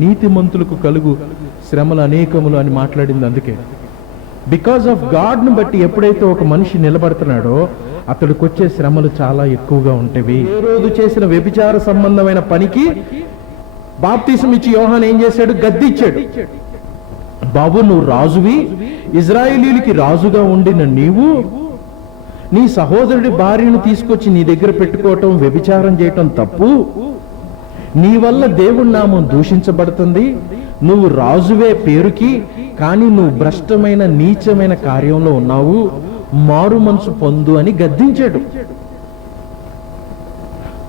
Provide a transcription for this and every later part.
నీతిమంతులకు కలుగు శ్రమలు అనేకములు అని మాట్లాడింది అందుకే. బికాజ్ ఆఫ్ గాడ్ను బట్టి ఎప్పుడైతే ఒక మనిషి నిలబడుతున్నాడో అతడికి వచ్చే శ్రమలు చాలా ఎక్కువగా ఉంటాయి. ఏ రోజు చేసిన వ్యభిచార సంబంధమైన పనికి బాప్తిసం ఇచ్చి యోహాను ఏం చేశాడు? గద్దిచ్చాడు. బాబు, నువ్వు రాజువి, ఇజ్రాయేలీయులకి రాజుగా ఉండిన నీవు నీ సహోదరుడి భార్యను తీసుకొచ్చి నీ దగ్గర పెట్టుకోవటం, వ్యభిచారం చేయటం తప్పు. నీ వల్ల దేవుడి నామం దూషించబడుతుంది. నువ్వు రాజువే పేరుకి, కానీ నువ్వు భ్రష్టమైన నీచమైన కార్యంలో ఉన్నావు, మారు మనసు పొందు అని గద్దించాడు.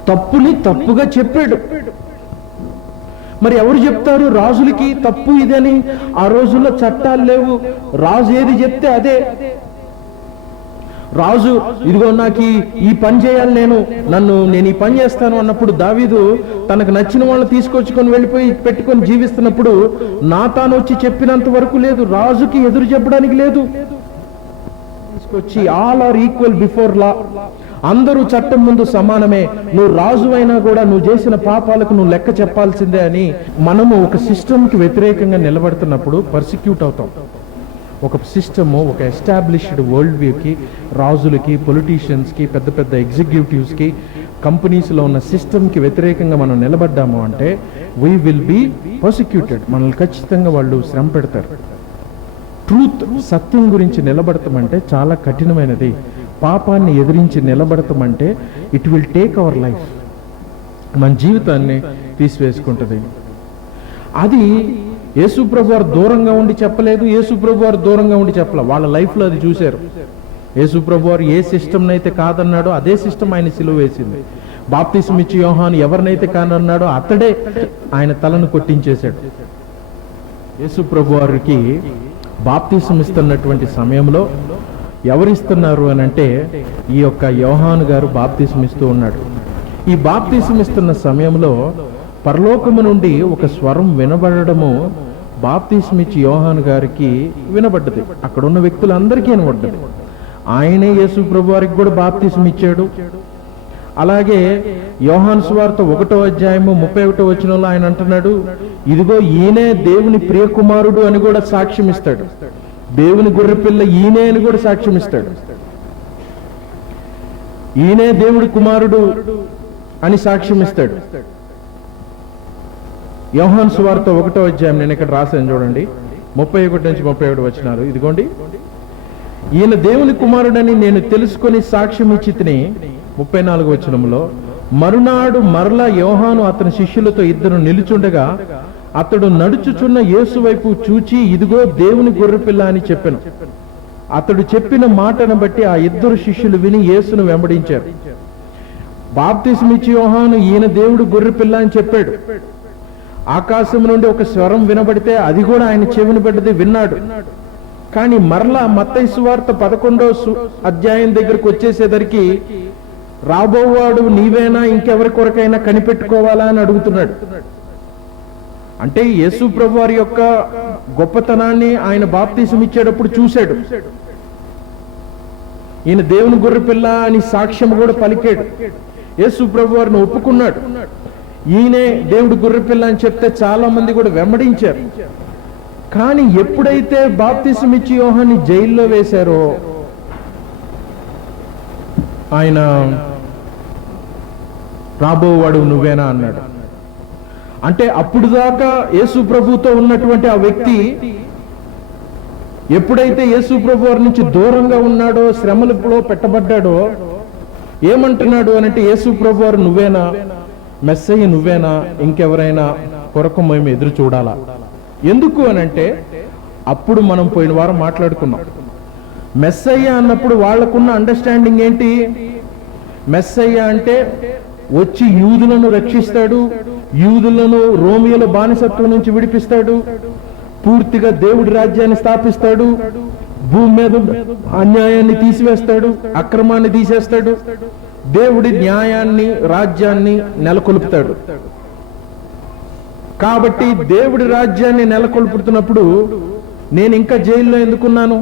తప్పుని తప్పుగా చెప్పాడు. మరి ఎవరు చెప్తారు రాజులకి తప్పు ఇదని? ఆ రోజుల్లో చట్టాలు లేవు. రాజు ఏది చెప్తే అదే. రాజు ఇదిగో నాకు ఈ పని చేయాలి, నేను ఈ పని చేస్తాను అన్నప్పుడు దావీదు తనకు నచ్చిన వాళ్ళని తీసుకొచ్చుకొని వెళ్ళిపోయి పెట్టుకొని జీవిస్తున్నప్పుడు నాతాను వచ్చి చెప్పినంత వరకు లేదు, రాజుకి ఎదురు చెప్పడానికి లేదు. తీసుకొచ్చి all are equal before law, అందరూ చట్టం ముందు సమానమే, నువ్వు రాజు అయినా కూడా నువ్వు చేసిన పాపాలకు నువ్వు లెక్క చెప్పాల్సిందే అని మనము ఒక సిస్టమ్కి వ్యతిరేకంగా నిలబడుతున్నప్పుడు పర్సిక్యూట్ అవుతాం. ఒక సిస్టము, ఒక ఎస్టాబ్లిష్డ్ వరల్డ్ వ్యూకి, రాజులకి, పొలిటీషియన్స్కి, పెద్ద పెద్ద ఎగ్జిక్యూటివ్స్కి, కంపెనీస్లో ఉన్న సిస్టమ్కి వ్యతిరేకంగా మనం నిలబడ్డాము అంటే వీ విల్ బీ పర్సిక్యూటెడ్. మనల్ని ఖచ్చితంగా వాళ్ళు శ్రమ పెడతారు. ట్రూత్, సత్యం గురించి నిలబడతామంటే చాలా కఠినమైనది. పాపాన్ని ఎదిరించి నిలబడతామంటే it will take our life, మన జీవితాన్ని తీసివేసుకుంటుంది. అది యేసు ప్రభు వారు దూరంగా ఉండి చెప్పలేదు, యేసు ప్రభు వారు దూరంగా ఉండి చెప్పలే. వాళ్ళ లైఫ్లో అది చూశారు. యేసు ప్రభు వారు ఏ సిస్టమ్నైతే కాదన్నాడో అదే సిస్టమ్ ఆయన సిలువ వేసింది. బాప్తిసం ఇచ్చి యోహాను ఎవరినైతే కానన్నాడో అతడే ఆయన తలను కొట్టించేశాడు. యేసు ప్రభు వారికి బాప్తిసం ఇస్తున్నటువంటి సమయంలో ఎవరిస్తున్నారు అని అంటే ఈ యొక్క యోహాను గారు బాప్తిసం ఇస్తూ ఉన్నాడు. ఈ బాప్తిసం ఇస్తున్న సమయంలో పరలోకము నుండి ఒక స్వరం వినబడము బాప్తిసం ఇచ్చి యోహాను గారికి వినబడ్డది. అక్కడ ఉన్న వ్యక్తులందరికీ వినబడ్డది. ఆయనే యేసు ప్రభు వారికి కూడా బాప్తిసం ఇచ్చాడు. అలాగే యోహాను సువార్త 1వ అధ్యాయము 31వ వచనంలో ఆయన అంటున్నాడు, ఇదిగో ఈయనే దేవుని ప్రియకుమారుడు అని కూడా సాక్ష్యం ఇస్తాడు. దేవుని గొర్రెపిల్ల ఈయనే అని కూడా సాక్ష్యం ఇస్తాడు. ఈయనే దేవుడి కుమారుడు అని సాక్ష్యం ఇస్తాడు. యోహాను సువార్త 1వ అధ్యాయం నేను ఇక్కడ రాశాను చూడండి, 31 నుంచి 37 వచనాలు. ఇదిగోండి, ఈయన దేవుని కుమారుడని నేను తెలుసుకొని సాక్ష్యం ఇచ్చి తిని 34వ వచనంలో, మరునాడు మరలా యోహాను అతని శిష్యులతో ఇద్దరు నిలుచుండగా అతడు నడుచుచున్న యేసు వైపు చూచి ఇదిగో దేవుని గొర్రెపిల్ల అని చెప్పెను. అతడు చెప్పిన మాటను బట్టి ఆ ఇద్దరు శిష్యులు విని యేసును వెంబడించారు. బాప్తిసం ఇచ్చి యోహాను ఈయన దేవుడు గొర్రెపిల్ల అని చెప్పాడు. ఆకాశం నుండి ఒక స్వరం వినబడితే అది కూడా ఆయన చెవిని పడ్డది, విన్నాడు. కానీ మరలా మత్తయి సువార్త 11వ అధ్యాయం దగ్గరకు వచ్చేసేసరికి రాబోవాడు నీవేనా, ఇంకెవరి కొరకైనా కనిపెట్టుకోవాలా అని అడుగుతున్నాడు. అంటే యేసు ప్రభు వారి యొక్క గొప్పతనాన్ని ఆయన బాప్తిసం ఇచ్చేటప్పుడు చూశాడు. ఈయన దేవుని గొర్రెపిల్ల అని సాక్ష్యం కూడా పలికాడు. యేసు ప్రభు వారిని ఒప్పుకున్నాడు. ఈయనే దేవుడి గొర్రెపిల్ల అని చెప్తే చాలా మంది కూడా వెంబడించారు. కానీ ఎప్పుడైతే బాప్తిసం ఇచ్చి యోహాన్ని జైల్లో వేశారో ఆయన రాబోవాడు నువ్వేనా అన్నాడు. అంటే అప్పుడు దాకా యేసు ప్రభుతో ఉన్నటువంటి ఆ వ్యక్తి ఎప్పుడైతే యేసు ప్రభు వారి నుంచి దూరంగా ఉన్నాడో, శ్రమలలో పెట్టబడ్డాడో, ఏమంటున్నాడు అనంటే యేసు ప్రభు వారు నువ్వేనా, మెస్సయ్య నువ్వేనా, ఇంకెవరైనా కొరకు మేము ఎదురు చూడాలా? ఎందుకు అనంటే అప్పుడు మనం పోయిన వారం మాట్లాడుకున్నాం. మెస్సయ్య అన్నప్పుడు వాళ్లకున్న అండర్స్టాండింగ్ ఏంటి? మెస్సయ్య అంటే వచ్చి యూదులను రక్షిస్తాడు, యూదులను రోమియోల బానిసత్వం నుంచి విడిపిస్తాడు, పూర్తిగా దేవుడి రాజ్యాన్ని స్థాపిస్తాడు, భూమి మీద అన్యాయాన్ని తీసివేస్తాడు, అక్రమాన్ని తీసేస్తాడు, దేవుడి న్యాయాన్ని రాజ్యాన్ని నెలకొల్పుతాడు. కాబట్టి దేవుడి రాజ్యాన్ని నెలకొల్పుతున్నప్పుడు నేను ఇంకా జైల్లో ఎందుకున్నాను?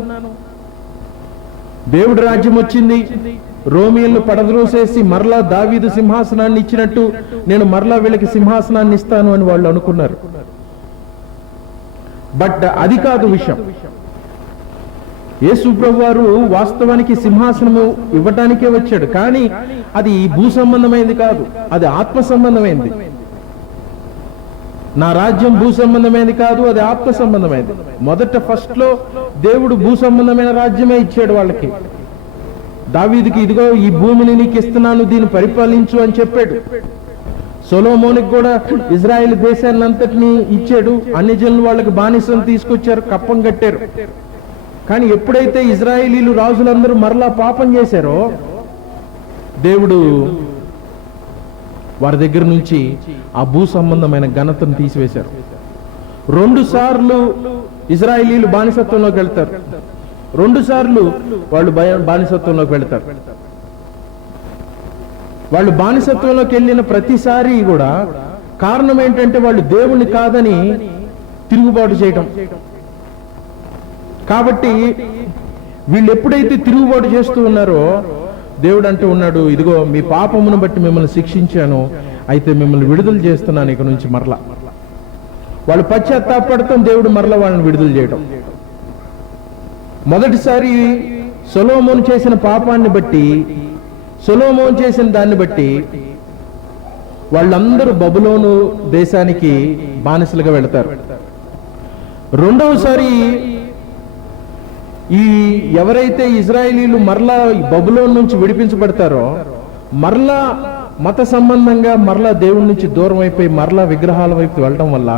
దేవుడి రాజ్యం వచ్చింది, రోమియోలను పడద్రోసేసి మరలా దావీదు సింహాసనాన్ని ఇచ్చినట్టు నేను మరలా వీళ్ళకి సింహాసనాన్ని ఇస్తాను అని వాళ్ళు అనుకున్నారు. బట్ అది కాదు విషయం. యేసు ప్రభు వారు వాస్తవానికి సింహాసనము ఇవ్వటానికే వచ్చాడు, కానీ అది భూ సంబంధమైంది కాదు, అది ఆత్మ సంబంధమైంది. నా రాజ్యం భూ సంబంధమైనది కాదు, అది ఆత్మ సంబంధమైనది. ఫస్ట్ లో దేవుడు భూ సంబంధమైన రాజ్యమే ఇచ్చాడు వాళ్ళకి. దావీదుకి ఇదిగో ఈ భూమిని నీకు ఇస్తున్నాను, దీన్ని పరిపాలించు అని చెప్పాడు. సొలొమోనికి కూడా ఇజ్రాయెల్ దేశాన్ని అంతటినీ ఇచ్చాడు. అన్ని జనులు వాళ్ళకి బానిసలు తీసుకొచ్చారు, కప్పం కట్టారు. కానీ ఎప్పుడైతే ఇజ్రాయేలీలు రాజులందరూ మరలా పాపం చేశారో దేవుడు వారి దగ్గర నుంచి ఆ భూ సంబంధమైన ఘనతను తీసివేశారు. 2 సార్లు ఇజ్రాయేలీలు బానిసత్వంలోకి వెళ్తారు, 2 సార్లు వాళ్ళు బానిసత్వంలోకి వెళ్తారు. వాళ్ళు బానిసత్వంలోకి వెళ్ళిన ప్రతిసారి కూడా కారణం ఏంటంటే వాళ్ళు దేవుణ్ణి కాదని తిరుగుబాటు చేయటం. కాబట్టి వీళ్ళు ఎప్పుడైతే తిరుగుబాటు చేస్తూ ఉన్నారో దేవుడు అంటూ ఉన్నాడు, ఇదిగో మీ పాపమును బట్టి మిమ్మల్ని శిక్షించాను, అయితే మిమ్మల్ని విడుదల చేస్తున్నాను ఇక నుంచి. మరలా వాళ్ళు పశ్చాత్తాపడతాం, దేవుడు మరలా వాళ్ళని విడుదల చేయడం. మొదటిసారి సొలొమోను చేసిన పాపాన్ని బట్టి, సొలొమోను చేసిన దాన్ని బట్టి వాళ్ళందరూ బబులోను దేశానికి బానిసలుగా వెళతారు. రెండవసారి ఈ ఎవరైతే ఇజ్రాయేలీలు మరలా బబులోను నుంచి విడిపించబడతారో మరలా మత సంబంధంగా మరలా దేవుడి నుంచి దూరం అయిపోయి మరలా విగ్రహాల వైపు వెళ్ళడం వల్ల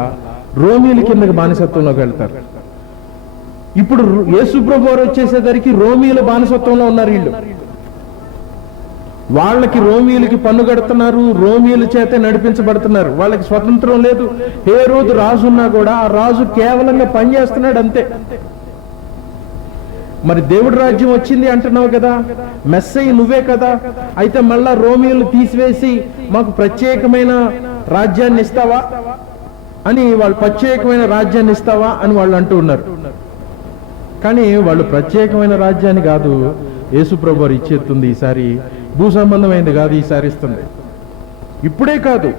రోమీల కిందకి బానిసత్వంలోకి వెళ్తారు. ఇప్పుడు యేసు ప్రభు వారు వచ్చేసేసరికి రోమీల బానిసత్వంలో ఉన్నారు వీళ్ళు. వాళ్ళకి రోమీలకి పన్ను కడుతున్నారు, రోమీల చేత నడిపించబడుతున్నారు. వాళ్ళకి స్వతంత్రం లేదు. ఏ రోజు రాజు ఉన్నా కూడా ఆ రాజు కేవలంగా పనిచేస్తున్నాడు అంతే. మరి దేవుడి రాజ్యం వచ్చింది అంటున్నావు కదా, మెస్సయ్య నువ్వే కదా, అయితే మళ్ళా రోమీలు తీసివేసి మాకు ప్రత్యేకమైన రాజ్యాన్ని ఇస్తావా అని వాళ్ళు, ప్రత్యేకమైన రాజ్యాన్ని ఇస్తావా అని వాళ్ళు అంటూ ఉన్నారు. కానీ వాళ్ళు ప్రత్యేకమైన రాజ్యాన్ని కాదు యేసు ప్రభు వారు ఇచ్చేస్తుంది. ఈసారి భూ సంబంధమైంది కాదు, ఈసారి ఇస్తుంది. ఇప్పుడే కాదు,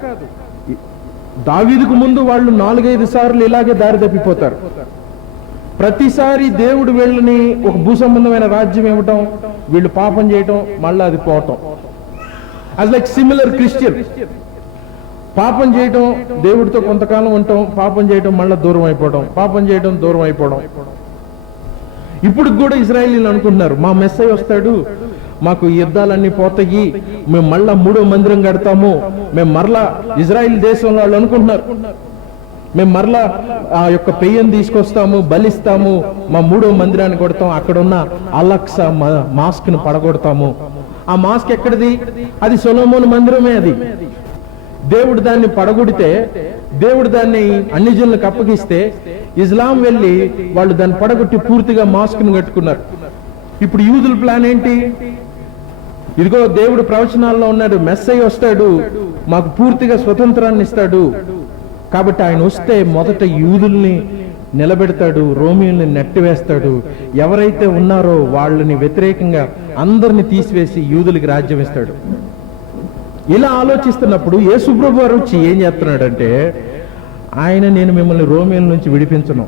దావీదుకు ముందు వాళ్ళు 4-5 సార్లు ఇలాగే దారి తప్పిపోతారు. ప్రతిసారి దేవుడు వీళ్ళని ఒక భూ సంబంధమైన రాజ్యం ఇవ్వటం, వీళ్ళు పాపం చేయటం, మళ్ళీ అది పోవటం. అది లైక్ సిమిలర్ క్రిస్టియన్. పాపం చేయటం, దేవుడితో కొంతకాలం ఉండటం, పాపం చేయటం, మళ్ళీ దూరం అయిపోవడం, పాపం చేయటం, దూరం అయిపోవడం. ఇప్పుడు కూడా ఇజ్రాయేలీలు అనుకుంటున్నారు, మా మెస్సయ్య వస్తాడు, మాకు యుద్ధాలన్నీ పోతాయి, మేము మళ్ళా 3వ మందిరం కడతాము, మేము మరలా ఇజ్రాయిల్ దేశంలో వాళ్ళు అనుకుంటున్నారు, మేము మరలా ఆ యొక్క పెయ్యను తీసుకొస్తాము, బలిస్తాము, మా 3వ మందిరాన్ని కొడతాం, అక్కడున్న అలక్సా మాస్క్ ను పడగొడతాము. ఆ మాస్క్ ఎక్కడిది? అది సొలొమోను మందిరమే. అది దేవుడు దాన్ని పడగొడితే, దేవుడు దాన్ని అన్ని జనులకు అప్పగిస్తే ఇస్లాం వెళ్ళి వాళ్ళు దాన్ని పడగొట్టి పూర్తిగా మాస్క్ ను కట్టుకున్నారు. ఇప్పుడు యూదుల ప్లాన్ ఏంటి? ఇదిగో దేవుడు ప్రవచనాల్లో ఉన్నాడు, మెస్సయ్య వస్తాడు, మాకు పూర్తిగా స్వతంత్రాన్ని ఇస్తాడు, కాబట్టి ఆయన వస్తే మొదట యూదుల్ని నిలబెడతాడు, రోమియోల్ని నెట్టివేస్తాడు, ఎవరైతే ఉన్నారో వాళ్ళని వ్యతిరేకంగా అందరిని తీసివేసి యూదులకి రాజ్యం ఇస్తాడు. ఇలా ఆలోచిస్తున్నప్పుడు యేసు ప్రభు వారు వచ్చి ఏం చేస్తున్నాడంటే, ఆయన నేను మిమ్మల్ని రోమియోల నుంచి విడిపించను,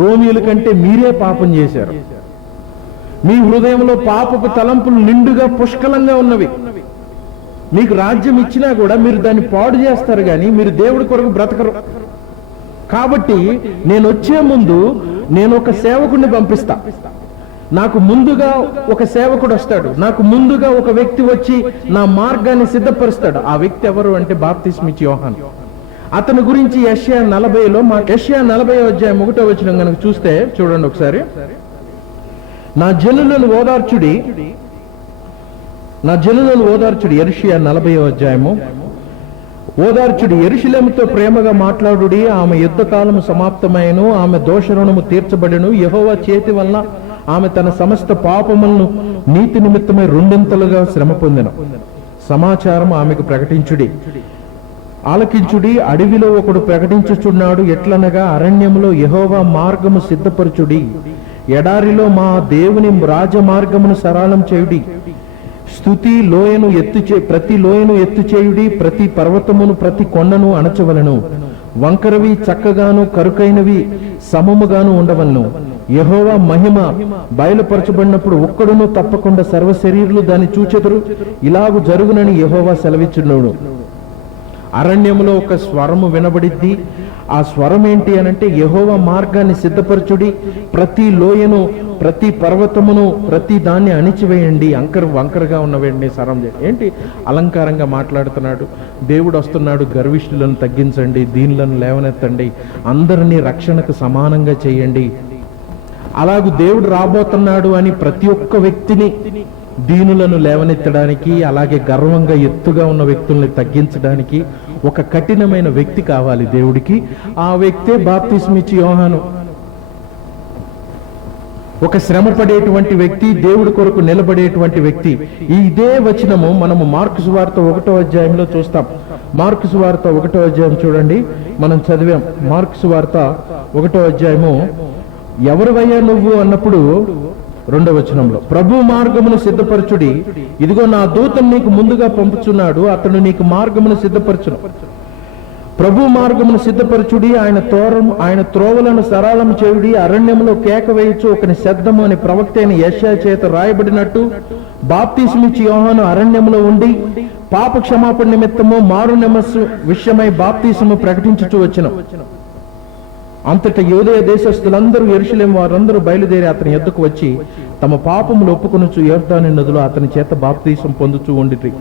రోమియోల కంటే మీరే పాపం చేశారు, మీ హృదయంలో పాపపు తలంపులు నిండుగా పుష్కలంగా ఉన్నవి, మీకు రాజ్యం ఇచ్చినా కూడా మీరు దాన్ని పాడు చేస్తారు, కానీ మీరు దేవుడి కొరకు బ్రతకరు. కాబట్టి నేను వచ్చే ముందు నేను ఒక సేవకుడిని పంపిస్తా, నాకు ముందుగా ఒక సేవకుడు వస్తాడు, నాకు ముందుగా ఒక వ్యక్తి వచ్చి నా మార్గాన్ని సిద్ధపరుస్తాడు. ఆ వ్యక్తి ఎవరు అంటే బాప్తిస్మిచ్చి యోహాను. అతని గురించి యెషయా 40లో యెషయా 40వ అధ్యాయం 1వ వచనం కనుక చూస్తే చూడండి ఒకసారి. నా జనులను ఓదార్చుడి, నా జనులను ఓదార్చుడి, యెషయా 40వ అధ్యాయము. ఓదార్చుడి, యెరూషలేముతో ప్రేమగా మాట్లాడుడి, ఆమె యుద్ధ కాలము సమాప్తమైను, ఆమె దోషరుణము తీర్చబడెను, యెహోవా చేతి వలన ఆమె తన సమస్త పాపములను నీతి నిమిత్తమై 2 శ్రమ పొందెను. సమాచారం ఆమెకు ప్రకటించుడి, ఆలకించుడి, అడవిలో ఒకడు ప్రకటించుచున్నాడు, ఎట్లనగా అరణ్యములో యెహోవా మార్గము సిద్ధపరచుడి, ఎడారిలో మా దేవుని రాజమార్గమును సరళం చేయుడి, స్తుతి లోయను ప్రతి లోయను ఎత్తు చేయుడి, ప్రతి పర్వతమును ప్రతి కొండను అణచవలను, వంకరవి చక్కగాను కరుకైనవి సమముగాను ఉండవలను. యెహోవా మహిమ బయలుపరచబడినప్పుడు ఒక్కడును తప్పకుండా సర్వశరీరులు దాన్ని చూచెదరు. ఇలాగు జరుగునని యెహోవా సెలవిచ్చున్నాడు. అరణ్యములో ఒక స్వరము వినబడిద్ది. ఆ స్వరం ఏంటి అనంటే, యెహోవా మార్గాన్ని సిద్ధపరచుడి, ప్రతి లోయను, ప్రతి పర్వతమును, ప్రతి దాన్ని అణిచివేయండి, వంకరగా ఉన్నవేంటి సరం ఏంటి అలంకారంగా మాట్లాడుతున్నాడు. దేవుడు వస్తున్నాడు, గర్విష్ఠులను తగ్గించండి, దీనులను లేవనెత్తండి, అందరినీ రక్షణకు సమానంగా చేయండి. అలాగూ దేవుడు రాబోతున్నాడు అని ప్రతి ఒక్క వ్యక్తిని, దీనులను లేవనెత్తడానికి, అలాగే గర్వంగా ఎత్తుగా ఉన్న వ్యక్తుల్ని తగ్గించడానికి ఒక కఠినమైన వ్యక్తి కావాలి దేవుడికి. ఆ వ్యక్తే బాప్తిస్మిచ్చి యోహాను. ఒక శ్రమ పడేటువంటి వ్యక్తి, దేవుడి కొరకు నిలబడేటువంటి వ్యక్తి. ఇదే వచనము మనము మార్కు సువార్త 1వ అధ్యాయంలో చూస్తాం. మార్కు సువార్త 1వ అధ్యాయం చూడండి, మనం చదివాం. మార్కు సువార్త 1వ అధ్యాయము, ఎవరివయ్యా నువ్వు అన్నప్పుడు 2వ వచనంలో, ప్రభు మార్గమును సిద్ధపరచుడి, ఇదిగో నా దూతను నీకు ముందుగా పంపుచున్నాడు, అతడు నీకు మార్గమును సిద్ధపరచును. ప్రభు మార్గమును సిద్ధపరచుడి, ఆయన త్రోవలను సరళం చేయుడి, అరణ్యములో కేక వేయచ్చు ఒకని శబ్దము అని ప్రవక్త అయిన యెషయా చేత రాయబడినట్టు బాప్తిస్మిచ్చి యోహాను అరణ్యములో ఉండి పాప క్షమాపణ నిమిత్తము మారు మనస్సు విషయమై బాప్తిసము ప్రకటించుచూ వచ్చెను. అంతటా యూదయ దేశస్థులందరూ యెరూషలేము వారందరూ బయలుదేరి అతని యొద్దకు వచ్చి తమ పాపములు ఒప్పుకొనుచు యొర్దాను నదిలో అతని చేత బాప్తిసం పొందుచూ ఉండిరి.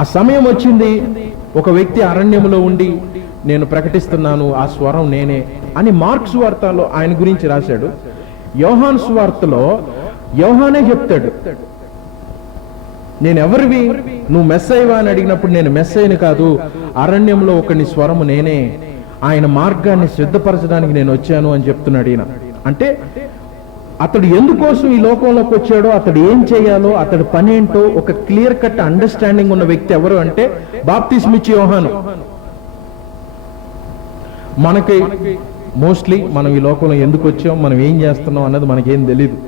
ఆ సమయం వచ్చింది, ఒక వ్యక్తి అరణ్యములో ఉండి నేను ప్రకటిస్తున్నాను, ఆ స్వరం నేనే అని మార్కు సువార్తలో ఆయన గురించి రాశాడు. యోహాను సువార్తలో యోహానే చెప్తాడు, నేను ఎవరివి, నువ్వు మెస్సయ్యవా అని అడిగినప్పుడు నేను మెస్సయ్యని కాదు, అరణ్యంలో ఒకని స్వరము నేనే, ఆయన మార్గాన్ని సిద్ధపరచడానికి నేను వచ్చాను అని చెప్తున్నాడు ఈయన. అంటే అతడు ఎందుకోసం ఈ లోకంలోకి వచ్చాడో, అతడు ఏం చేయాలో, అతడి పని ఏంటో ఒక క్లియర్ కట్ అండర్స్టాండింగ్ ఉన్న వ్యక్తి ఎవరు అంటే బాప్తిస్మిచ్చి యోహాను. మనకి మోస్ట్లీ మనం ఈ లోకంలో ఎందుకు వచ్చాం, మనం ఏం చేస్తున్నాం అన్నది మనకేం తెలియదు.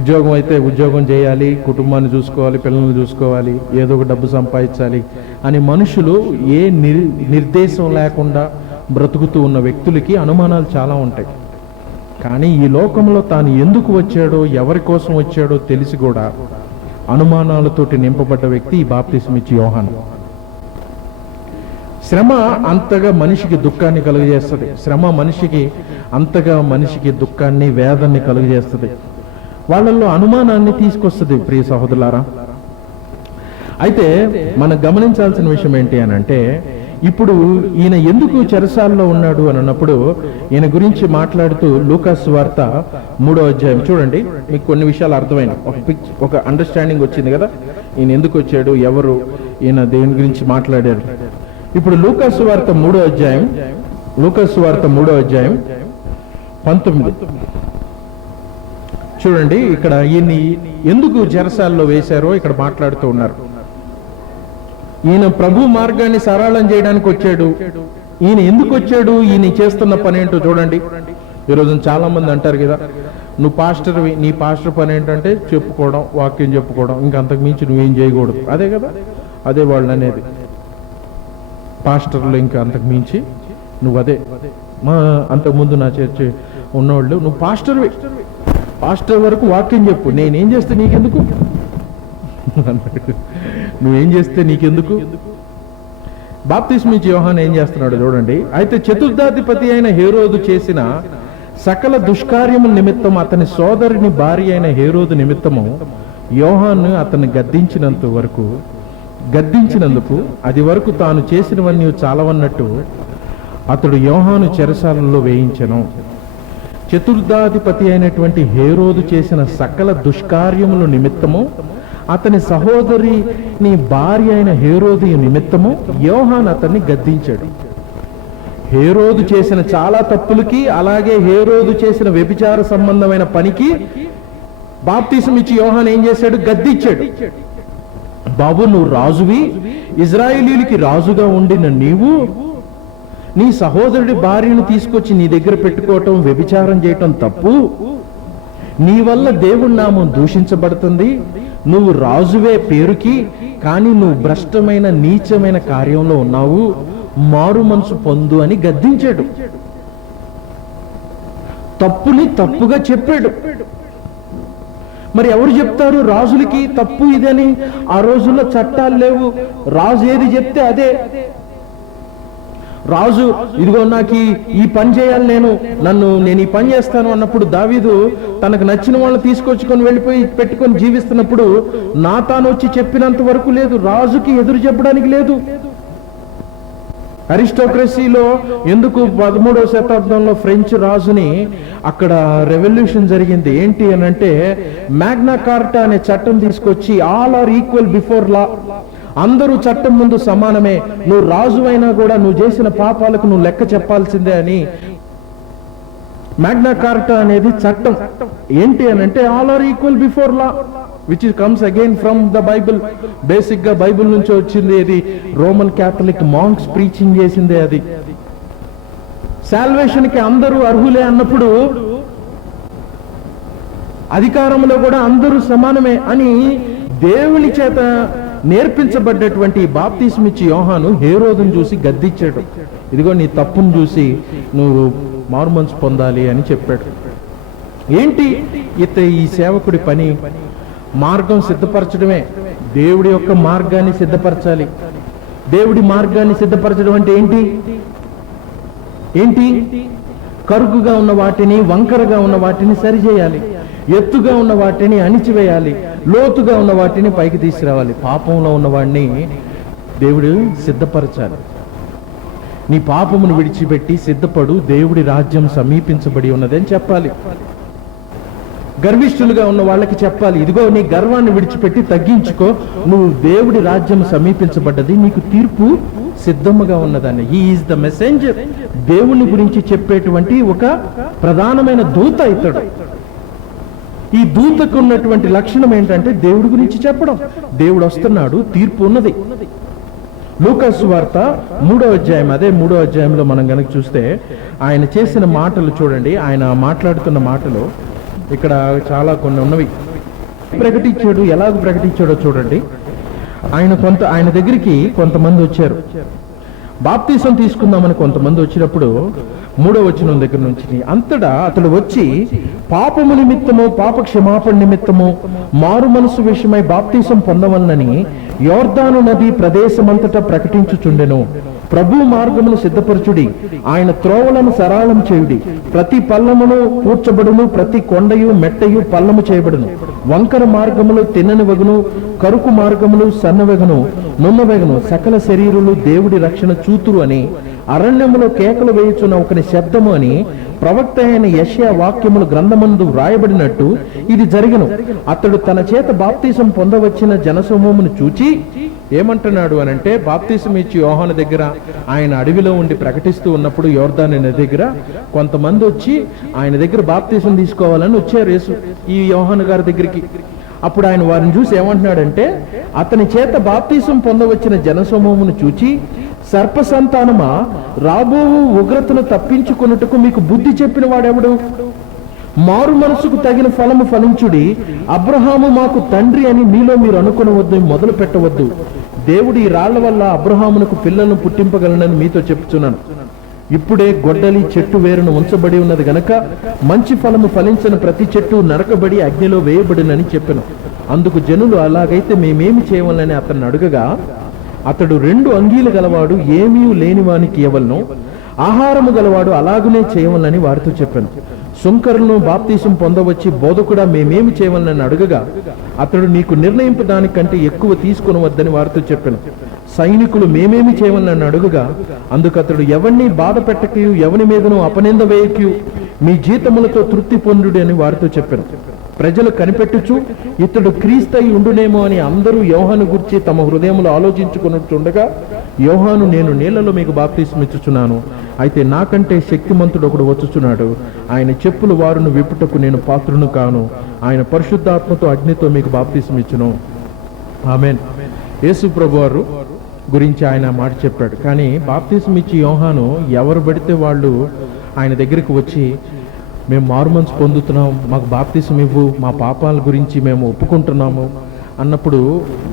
ఉద్యోగం అయితే ఉద్యోగం చేయాలి, కుటుంబాన్ని చూసుకోవాలి, పిల్లల్ని చూసుకోవాలి, ఏదో ఒక డబ్బు సంపాదించాలి అని మనుషులు ఏ నిర్దేశం లేకుండా బ్రతుకుతూ ఉన్న వ్యక్తులకి అనుమానాలు చాలా ఉంటాయి. కానీ ఈ లోకంలో తాను ఎందుకు వచ్చాడో, ఎవరి కోసం వచ్చాడో తెలిసి కూడా అనుమానాలతోటి నింపబడ్డ వ్యక్తి ఈ బాప్తిస్మిచ్చి యోహాను. శ్రమ అంతగా మనిషికి దుఃఖాన్ని కలుగజేస్తుంది. శ్రమ అంతగా మనిషికి దుఃఖాన్ని, వేదన్ని కలుగజేస్తుంది. వాళ్ళల్లో అనుమానాన్ని తీసుకొస్తుంది. ప్రియ సహోదరులారా, అయితే మనం గమనించాల్సిన విషయం ఏంటి అని అంటే, ఇప్పుడు ఈయన ఎందుకు చెరసాల్లో ఉన్నాడు అని అన్నప్పుడు ఈయన గురించి మాట్లాడుతూ లూకాసు వార్త 3వ అధ్యాయం చూడండి, మీకు కొన్ని విషయాలు అర్థమైనవి, ఒక అండర్స్టాండింగ్ వచ్చింది కదా, ఈయన ఎందుకు వచ్చాడు, ఎవరు ఈయన, దేని గురించి మాట్లాడారు. ఇప్పుడు లూకాసు వార్త 3వ అధ్యాయం 19 చూడండి. ఇక్కడ ఈయన్ని ఎందుకు చెరసాల్లో వేశారో ఇక్కడ మాట్లాడుతూ ఉన్నారు. ఈయన ప్రభు మార్గాన్ని సరళం చేయడానికి వచ్చాడు. ఈయన ఎందుకు వచ్చాడు, ఈయన చేస్తున్న పని ఏంటో చూడండి. ఈరోజు చాలా మంది అంటారు కదా, నువ్వు పాస్టర్వి, నీ పాస్టర్ పని ఏంటంటే చెప్పుకోవడం, వాక్యం చెప్పుకోవడం, ఇంకా అంతకు మించి నువ్వేం చేయకూడదు. అదే కదా, అదే వాళ్ళు అనేది, పాస్టర్లు ఇంకా అంతకు మించి నువ్వు అదే. మా అంతకుముందు నా చర్చి ఉన్నవాళ్ళు, నువ్వు పాస్టర్వి, పాస్టర్ వరకు వాక్యం చెప్పు, నేనేం చేస్తే నీకెందుకు, నువ్వేం చేస్తే నీకెందుకు. బాప్తిస్మిచ్చి యోహాను ఏం చేస్తున్నాడు చూడండి. అయితే చతుర్థాధిపతి అయిన హేరోదు చేసిన సకల దుష్కార్యముల నిమిత్తం అతని సోదరుని భార్య అయిన హేరోదు నిమిత్తము యోహాను అతన్ని గద్దించినందుకు అది వరకు తాను చేసినవన్నీ చాలవన్నట్టు అతడు యోహాను చెరసాలలో వేయించెను. చతుర్థాధిపతి అయినటువంటి హేరోదు చేసిన సకల దుష్కార్యముల నిమిత్తము అతని సహోదరిని భార్య అయిన హేరోదు నిమిత్తము యోహాను అతన్ని గద్దించాడు. హేరోదు చేసిన చాలా తప్పులకి, అలాగే హేరోదు చేసిన వ్యభిచార సంబంధమైన పనికి బాప్తిసం ఇచ్చి యోహాను ఏం చేశాడు, గద్దించాడు. బాబు, నువ్వు రాజువి, ఇజ్రాయేలీయులకి రాజుగా ఉండిన నీవు నీ సహోదరుడి భార్యను తీసుకొచ్చి నీ దగ్గర పెట్టుకోవటం, వ్యభిచారం చేయటం తప్పు. నీ వల్ల దేవుడి నామం దూషించబడుతుంది, నువ్వు రాజువే పేరుకి, కానీ నువ్వు భ్రష్టమైన నీచమైన కార్యంలో ఉన్నావు, మారు మనసు పొందు అని గద్దించాడు. తప్పుని తప్పుగా చెప్పాడు. మరి ఎవరు చెప్తారు రాజులకి తప్పు ఇదని? ఆ రోజుల్లో చట్టాలు లేవు. రాజు ఏది చెప్తే అదే. రాజు ఇదిగో నాకు ఈ పని చేయాలి, నేను ఈ పని చేస్తాను అన్నప్పుడు దావీదు తనకు నచ్చిన వాళ్ళని తీసుకొచ్చుకొని వెళ్ళిపోయి పెట్టుకొని జీవిస్తున్నప్పుడు నాతాను వచ్చి చెప్పినంత వరకు లేదు, రాజుకి ఎదురు చెప్పడానికి లేదు. అరిస్టోక్రసీలో ఎందుకు 13వ శతాబ్దంలో ఫ్రెంచ్ రాజుని అక్కడ రెవల్యూషన్ జరిగింది ఏంటి అని అంటే, మ్యాగ్నా కార్టా అనే చట్టం తీసుకొచ్చి all are equal before law, అందరూ చట్టం ముందు సమానమే, నువ్వు రాజు అయినా కూడా నువ్వు చేసిన పాపాలకు నువ్వు లెక్క చెప్పాల్సిందే అని. మ్యాగ్నా కార్టా అనేది చట్టం ఏంటి అని అంటే all are equal before law, which comes again from the Bible. Basic గా బైబిల్ నుంచి వచ్చింది. ఇది రోమన్ క్యాథలిక్ మాంక్స్ ప్రీచింగ్ చేసిందే. అది సాల్వేషన్ కి అందరూ అర్హులే అన్నప్పుడు అధికారంలో కూడా అందరూ సమానమే అని దేవుని చేత నేర్పించబడ్డటువంటి బాప్తిస్మిచ్చి యోహాను హేరోదును చూసి గద్దించాడు. ఇదిగో నీ తప్పును చూసి నువ్వు మారుమనసు పొందాలి అని చెప్పాడు. ఏంటి ఈ సేవకుడి పని? మార్గం సిద్ధపరచడమే. దేవుడి యొక్క మార్గాన్ని సిద్ధపరచాలి. దేవుడి మార్గాన్ని సిద్ధపరచడం అంటే ఏంటి? కరుకుగా ఉన్న వాటిని, వంకరగా ఉన్న వాటిని సరిచేయాలి, ఎత్తుగా ఉన్న వాటిని అణిచివేయాలి, లోతుగా ఉన్న వాటిని పైకి తీసుకురావాలి. పాపంలో ఉన్న వాడిని దేవుడు సిద్ధపరచాలి. నీ పాపమును విడిచిపెట్టి సిద్ధపడు, దేవుడి రాజ్యం సమీపించబడి ఉన్నదని చెప్పాలి. గర్విష్ఠులుగా ఉన్న వాళ్ళకి చెప్పాలి, ఇదిగో నీ గర్వాన్ని విడిచిపెట్టి తగ్గించుకో, నువ్వు దేవుడి రాజ్యం సమీపించబడ్డది, నీకు తీర్పు సిద్ధముగా ఉన్నదని. He is the messenger. దేవుని గురించి చెప్పేటువంటి ఒక ప్రధానమైన దూత ఇతడు. ఈ దూతకు ఉన్నటువంటి లక్షణం ఏంటంటే దేవుడి గురించి చెప్పడం. దేవుడు వస్తున్నాడు, తీర్పు ఉన్నది. లూకాసు సువార్త 3వ అధ్యాయం, అదే 3వ అధ్యాయంలో మనం గనక చూస్తే ఆయన చేసిన మాటలు చూడండి. ఆయన మాట్లాడుతున్న మాటలు ఇక్కడ చాలా కొన్ని ఉన్నవి. ప్రకటించాడు, ఎలాగ ప్రకటించాడో చూడండి. ఆయన దగ్గరికి కొంతమంది వచ్చారు, బాప్తీసం తీసుకుందామని కొంతమంది వచ్చినప్పుడు 3వ వచనం దగ్గర నుంచి అంతటా అతడు వచ్చి పాపము నిమిత్తము, పాప క్షమాపణ నిమిత్తము మారు మనసు విషయమై బాప్తీసం పొందవలనని యోర్దాను నది ప్రదేశమంతటా ప్రకటించుచుండెను. ప్రభు మార్గమును సిద్ధపరచుడి, ఆయన త్రోవలను సరళం చేయుడి. ప్రతి పల్లమును పూడ్చబడును, ప్రతి కొండయు మెట్టయు పల్లము చేయబడును. వంకర మార్గములు తిన్ననివగును, కరుకు మార్గములు సన్నవెగను, నున్నవెగను. సకల శరీరులు దేవుడి రక్షణ చూతురు అని అరణ్యములో కేకలు వేయుచున్న ఒకని శబ్దము అని ప్రవక్త అయిన యెషయా వాక్యములు గ్రంథమందు వ్రాయబడినట్టు ఇది జరిగను. అతడు తన చేత బాప్తీసం పొందవచ్చిన జనసమూహమును చూచి ఏమంటున్నాడు అనంటే, బాప్తీసం ఇచ్చి యోహాను దగ్గర ఆయన అడవిలో ఉండి ప్రకటిస్తూ ఉన్నప్పుడు యోర్దాను నది దగ్గర కొంతమంది వచ్చి ఆయన దగ్గర బాప్తీసం తీసుకోవాలని వచ్చారు ఈ యోహాను గారి దగ్గరికి. అప్పుడు ఆయన వారిని చూసి ఏమంటున్నాడంటే, అతని చేత బాప్తీసం పొందవచ్చిన జనసమూహమును చూచి, సర్ప సంతానమా, రాబో ఉగ్రతను తప్పించుకొనుటకు మీకు బుద్ధి చెప్పిన వాడెవడు? మారు మనసుకు తగిన ఫలము ఫలించుడి. అబ్రహాము మాకు తండ్రి అని మీలో మీరు అనుకునవద్దు, మొదలు పెట్టవద్దు. దేవుడు ఈ రాళ్ల వల్ల అబ్రహామునకు పిల్లలను పుట్టింపగలనని మీతో చెప్తున్నాను. ఇప్పుడే గొడ్డలి చెట్టు వేరును ఉంచబడి ఉన్నది గనక మంచి ఫలము ఫలించిన ప్రతి చెట్టు నరకబడి అగ్నిలో వేయబడినని చెప్పాను. అందుకు జనులు, అలాగైతే మేమేమి చేయవలని అతన్ని అడుగగా, అతడు 2 అంగీలు గలవాడు, ఏమీ లేనివానికి ఇవ్వలను, ఆహారము గలవాడు అలాగునే చేయవలని వారితో చెప్పాను. సుంకరులను బాప్తీసం పొందవచ్చి, బోధకుడా మేమేమి చేయవలని అడుగగా, అతడు నీకు నిర్ణయింపు దానికంటే ఎక్కువ తీసుకొనవద్దని వారితో చెప్పాను. సైనికులు మేమేమి చేయవలని అడుగగా, అందుకు అతడు ఎవరిని బాధ పెట్టకయు, ఎవరి మీదను అపనింద వేయకయు, మీ జీతములతో తృప్తి పొందుడి అని వారితో చెప్పాను. ప్రజలు కనిపెట్టుచు ఇతడు క్రీస్తయి ఉండునేమో అని అందరూ యోహాను గురించి తమ హృదయంలో ఆలోచించుకున్నట్టుండగా, యోహాను, నేను నీళ్లలో మీకు బాప్తీసం ఇచ్చుచున్నాను, అయితే నాకంటే శక్తిమంతుడు ఒకడు వచ్చుచున్నాడు, ఆయన చెప్పులు వారును విప్పుటకు నేను పాత్రును కాను, ఆయన పరిశుద్ధాత్మతో అగ్నితో మీకు బాప్తీసం ఇచ్చును. ఆమేన్. యేసు ప్రభు వారు గురించి ఆయన మాట చెప్పాడు. కానీ బాప్తీసం ఇచ్చి యోహాను ఎవరు పడితే వాళ్ళు ఆయన దగ్గరికి వచ్చి, మేము మారుమనసు పొందుతున్నాం, మాకు బాప్తీసం ఇవ్వు, మా పాపాల గురించి మేము ఒప్పుకుంటున్నాము అన్నప్పుడు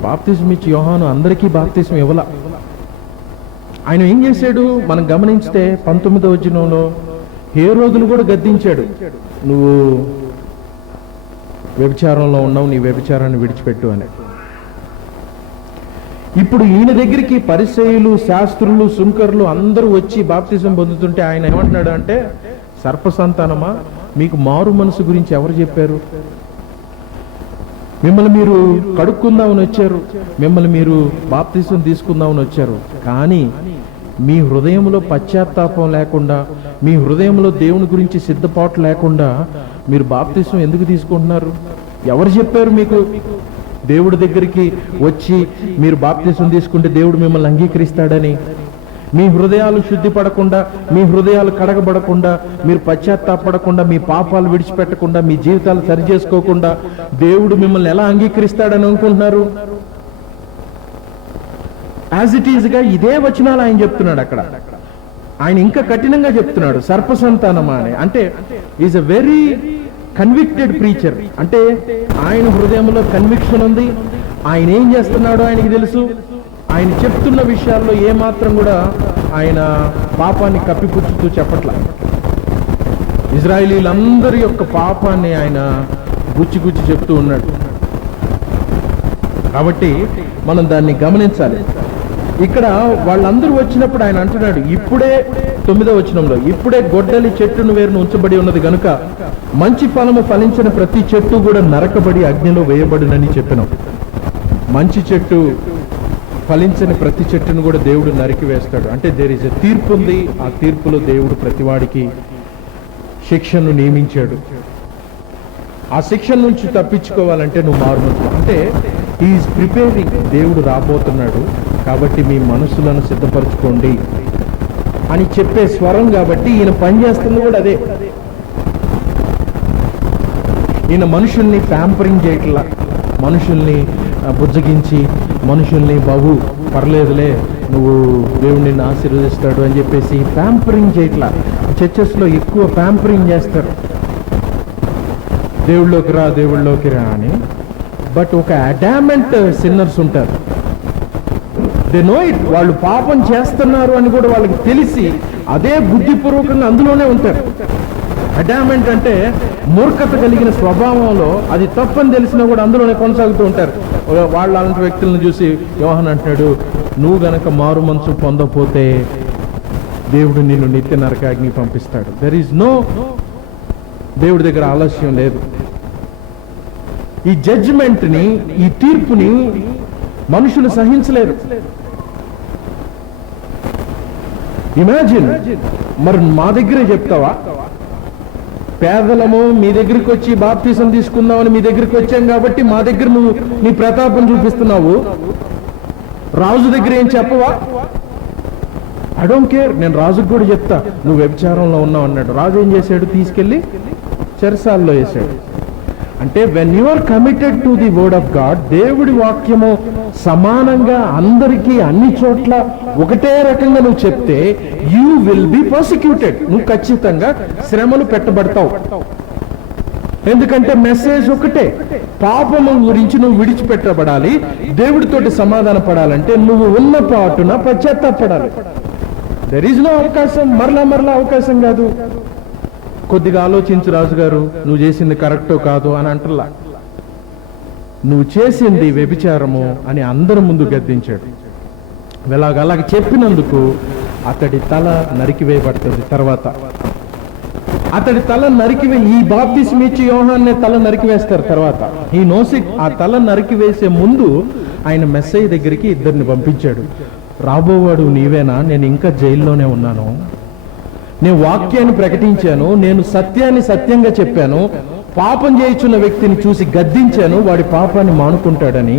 బాప్తిజం ఇచ్చి యోహాను అందరికీ బాప్తిజం ఇవ్వాల. ఆయన ఏం చేశాడు మనం గమనించితే 19వ వచనంలో హేరోదును కూడా గద్దించాడు, నువ్వు వ్యభిచారంలో ఉన్నావు, నీ వ్యభిచారాన్ని విడిచిపెట్టు అని. ఇప్పుడు ఈయన దగ్గరికి పరిసయ్యులు, శాస్త్రులు, సుంకరులు అందరూ వచ్చి బాప్తిజం పొందుతుంటే ఆయన ఏమంటున్నాడు అంటే, సర్పసంతానమా, మీకు మారు మనసు గురించి ఎవరు చెప్పారు? మిమ్మల్ని మీరు కడుక్కుందామని వచ్చారు, మిమ్మల్ని మీరు బాప్తిజం తీసుకుందామని వచ్చారు, కానీ మీ హృదయంలో పశ్చాత్తాపం లేకుండా, మీ హృదయంలో దేవుని గురించి సిద్ధపాటు లేకుండా మీరు బాప్తిజం ఎందుకు తీసుకుంటున్నారు? ఎవరు చెప్పారు మీకు దేవుడి దగ్గరికి వచ్చి మీరు బాప్తిజం తీసుకుంటే దేవుడు మిమ్మల్ని అంగీకరిస్తాడని? మీ హృదయాలు శుద్ధి పడకుండా, మీ హృదయాలు కడగబడకుండా, మీరు పశ్చాత్తాపడకుండా, మీ పాపాలు విడిచిపెట్టకుండా, మీ జీవితాలు సరి చేసుకోకుండా దేవుడు మిమ్మల్ని ఎలా అంగీకరిస్తాడని అనుకుంటున్నారు? యాజ్ ఇట్ ఈజ్ గా ఇదే వచనాలు ఆయన చెప్తున్నాడు అక్కడ. ఆయన ఇంకా కఠినంగా చెప్తున్నాడు, సర్పసంతానమా అని. అంటే is a very convicted preacher. అంటే ఆయన హృదయంలో కన్విక్షన్ ఉంది, ఆయన ఏం చేస్తున్నాడో ఆయనకి తెలుసు. ఆయన చెప్తున్న విషయాల్లో ఏమాత్రం కూడా ఆయన పాపాన్ని కప్పిపుచ్చుతూ చెప్పట్ల. ఇజ్రాయేలీలందరి యొక్క పాపాన్ని ఆయన గుచ్చి చెప్తూ ఉన్నాడు. కాబట్టి మనం దాన్ని గమనించాలి. ఇక్కడ వాళ్ళందరూ వచ్చినప్పుడు ఆయన అంటున్నాడు, ఇప్పుడే 9వ వచనంలో, ఇప్పుడే గొడ్డలి చెట్టును వేరును ఉంచబడి ఉన్నది గనుక మంచి ఫలము ఫలించిన ప్రతి చెట్టు కూడా నరకబడి అగ్నిలో వేయబడునని చెప్పినాం. మంచి చెట్టు ఫలించని ప్రతి చెట్టును కూడా దేవుడు నరికి వేస్తాడు. అంటే దేర్ ఇస్ ఎ తీర్పు ఉంది. ఆ తీర్పులో దేవుడు ప్రతివాడికి శిక్షను నియమించాడు. ఆ శిక్ష నుంచి తప్పించుకోవాలంటే నువ్వు మారుమనసు, అంటే హీఈస్ ప్రిపేరింగ్, దేవుడు రాబోతున్నాడు కాబట్టి మీ మనసులను సిద్ధపరచుకోండి అని చెప్పే స్వరం. కాబట్టి ఈయన పనిచేస్తుంది కూడా అదే. ఈయన మనుషుల్ని ప్యాంపరింగ్ చేయట్లా, మనుషుల్ని బుజ్జగించి, మనుషుల్ని బాబు పర్లేదులే నువ్వు దేవుడు నిన్ను ఆశీర్వదిస్తాడు అని చెప్పేసి ప్యాంపరింగ్ చేయట్లా. చర్చెస్లో ఎక్కువ ప్యాంపరింగ్ చేస్తారు, దేవుళ్ళలోకి రా అని. బట్ ఒక అడామెంట్ సిన్నర్స్ ఉంటారు, దే నో ఇట్, వాళ్ళు పాపం చేస్తున్నారు అని కూడా వాళ్ళకి తెలిసి అదే బుద్ధిపూర్వకంగా అందులోనే ఉంటారు. అడామెంట్ అంటే మూర్ఖత కలిగిన స్వభావంలో అది తప్పని తెలిసినా కూడా అందులోనే కొనసాగుతూ ఉంటారు. వాళ్ళ అలాంటి వ్యక్తులను చూసి యోహాను అంటున్నాడు, నువ్వు గనక మారు మనసు పొందకపోతే దేవుడు నిన్ను నిత్య నరకాగ్ని పంపిస్తాడు. దెర్ ఈజ్ నో, దేవుడి దగ్గర ఆలస్యం లేదు. ఈ జడ్జిమెంట్ ని, ఈ తీర్పుని మనుషులు సహించలేరు. ఇమాజిన్, మరి మా దగ్గరే చెప్తావా? పేదలము మీ దగ్గరికి వచ్చి బాప్తిసం తీసుకుందామని మీ దగ్గరికి వచ్చాం కాబట్టి మా దగ్గర నువ్వు నీ ప్రతాపం చూపిస్తున్నావు. రాజు దగ్గర ఏం చెప్పవా? ఐ డోంట్ కేర్, నేను రాజుకు కూడా చెప్తా నువ్వు వ్యభిచారంలో ఉన్నావు అన్నాడు. రాజు ఏం చేశాడు? తీసుకెళ్లి చెరసాల్లో వేశాడు. అంటే when you are committed to the word of God, దేవుడి వాక్యము సమానంగా అందరికీ అన్ని చోట్ల ఒకటే రకంగా నువ్వు చెప్తే యూ విల్ బి పర్సిక్యూటెడ్. నువ్వు ఖచ్చితంగా శ్రమలు పెట్టబడతావు. ఎందుకంటే మెసేజ్ ఒకటే, పాపము గురించి నువ్వు విడిచిపెట్టబడాలి, దేవుడితోటి సమాధాన పడాలంటే నువ్వు ఉన్న పాటున పశ్చాత్తాపడాలి. దెర్ ఈజ్ నో అవకాశం, మరలా అవకాశం కాదు. కొద్దిగా ఆలోచించు రాజుగారు, నువ్వు చేసింది కరెక్టో కాదు అని అంటలా, నువ్వు చేసింది వ్యభిచారము అని అందరి ముందు గద్దించాడు. అలాగ చెప్పినందుకు అతడి తల నరికివేయబడుతుంది. తర్వాత అతడి తల ఈ బాప్తిస్మం ఇచ్చి యోహాన్నే తల నరికివేస్తారు. తర్వాత ఈ నోసిక్ ఆ తల నరికివేసే ముందు ఆయన మెస్సయ్య దగ్గరికి ఇద్దరిని పంపించాడు. రాబోవాడు నీవేనా? నేను ఇంకా జైల్లోనే ఉన్నాను, నేను వాక్యాన్ని ప్రకటించాను, నేను సత్యాన్ని సత్యంగా చెప్పాను, పాపం చేయుచున్న వ్యక్తిని చూసి గద్దించాను, వాడి పాపాన్ని మానుకుంటాడని,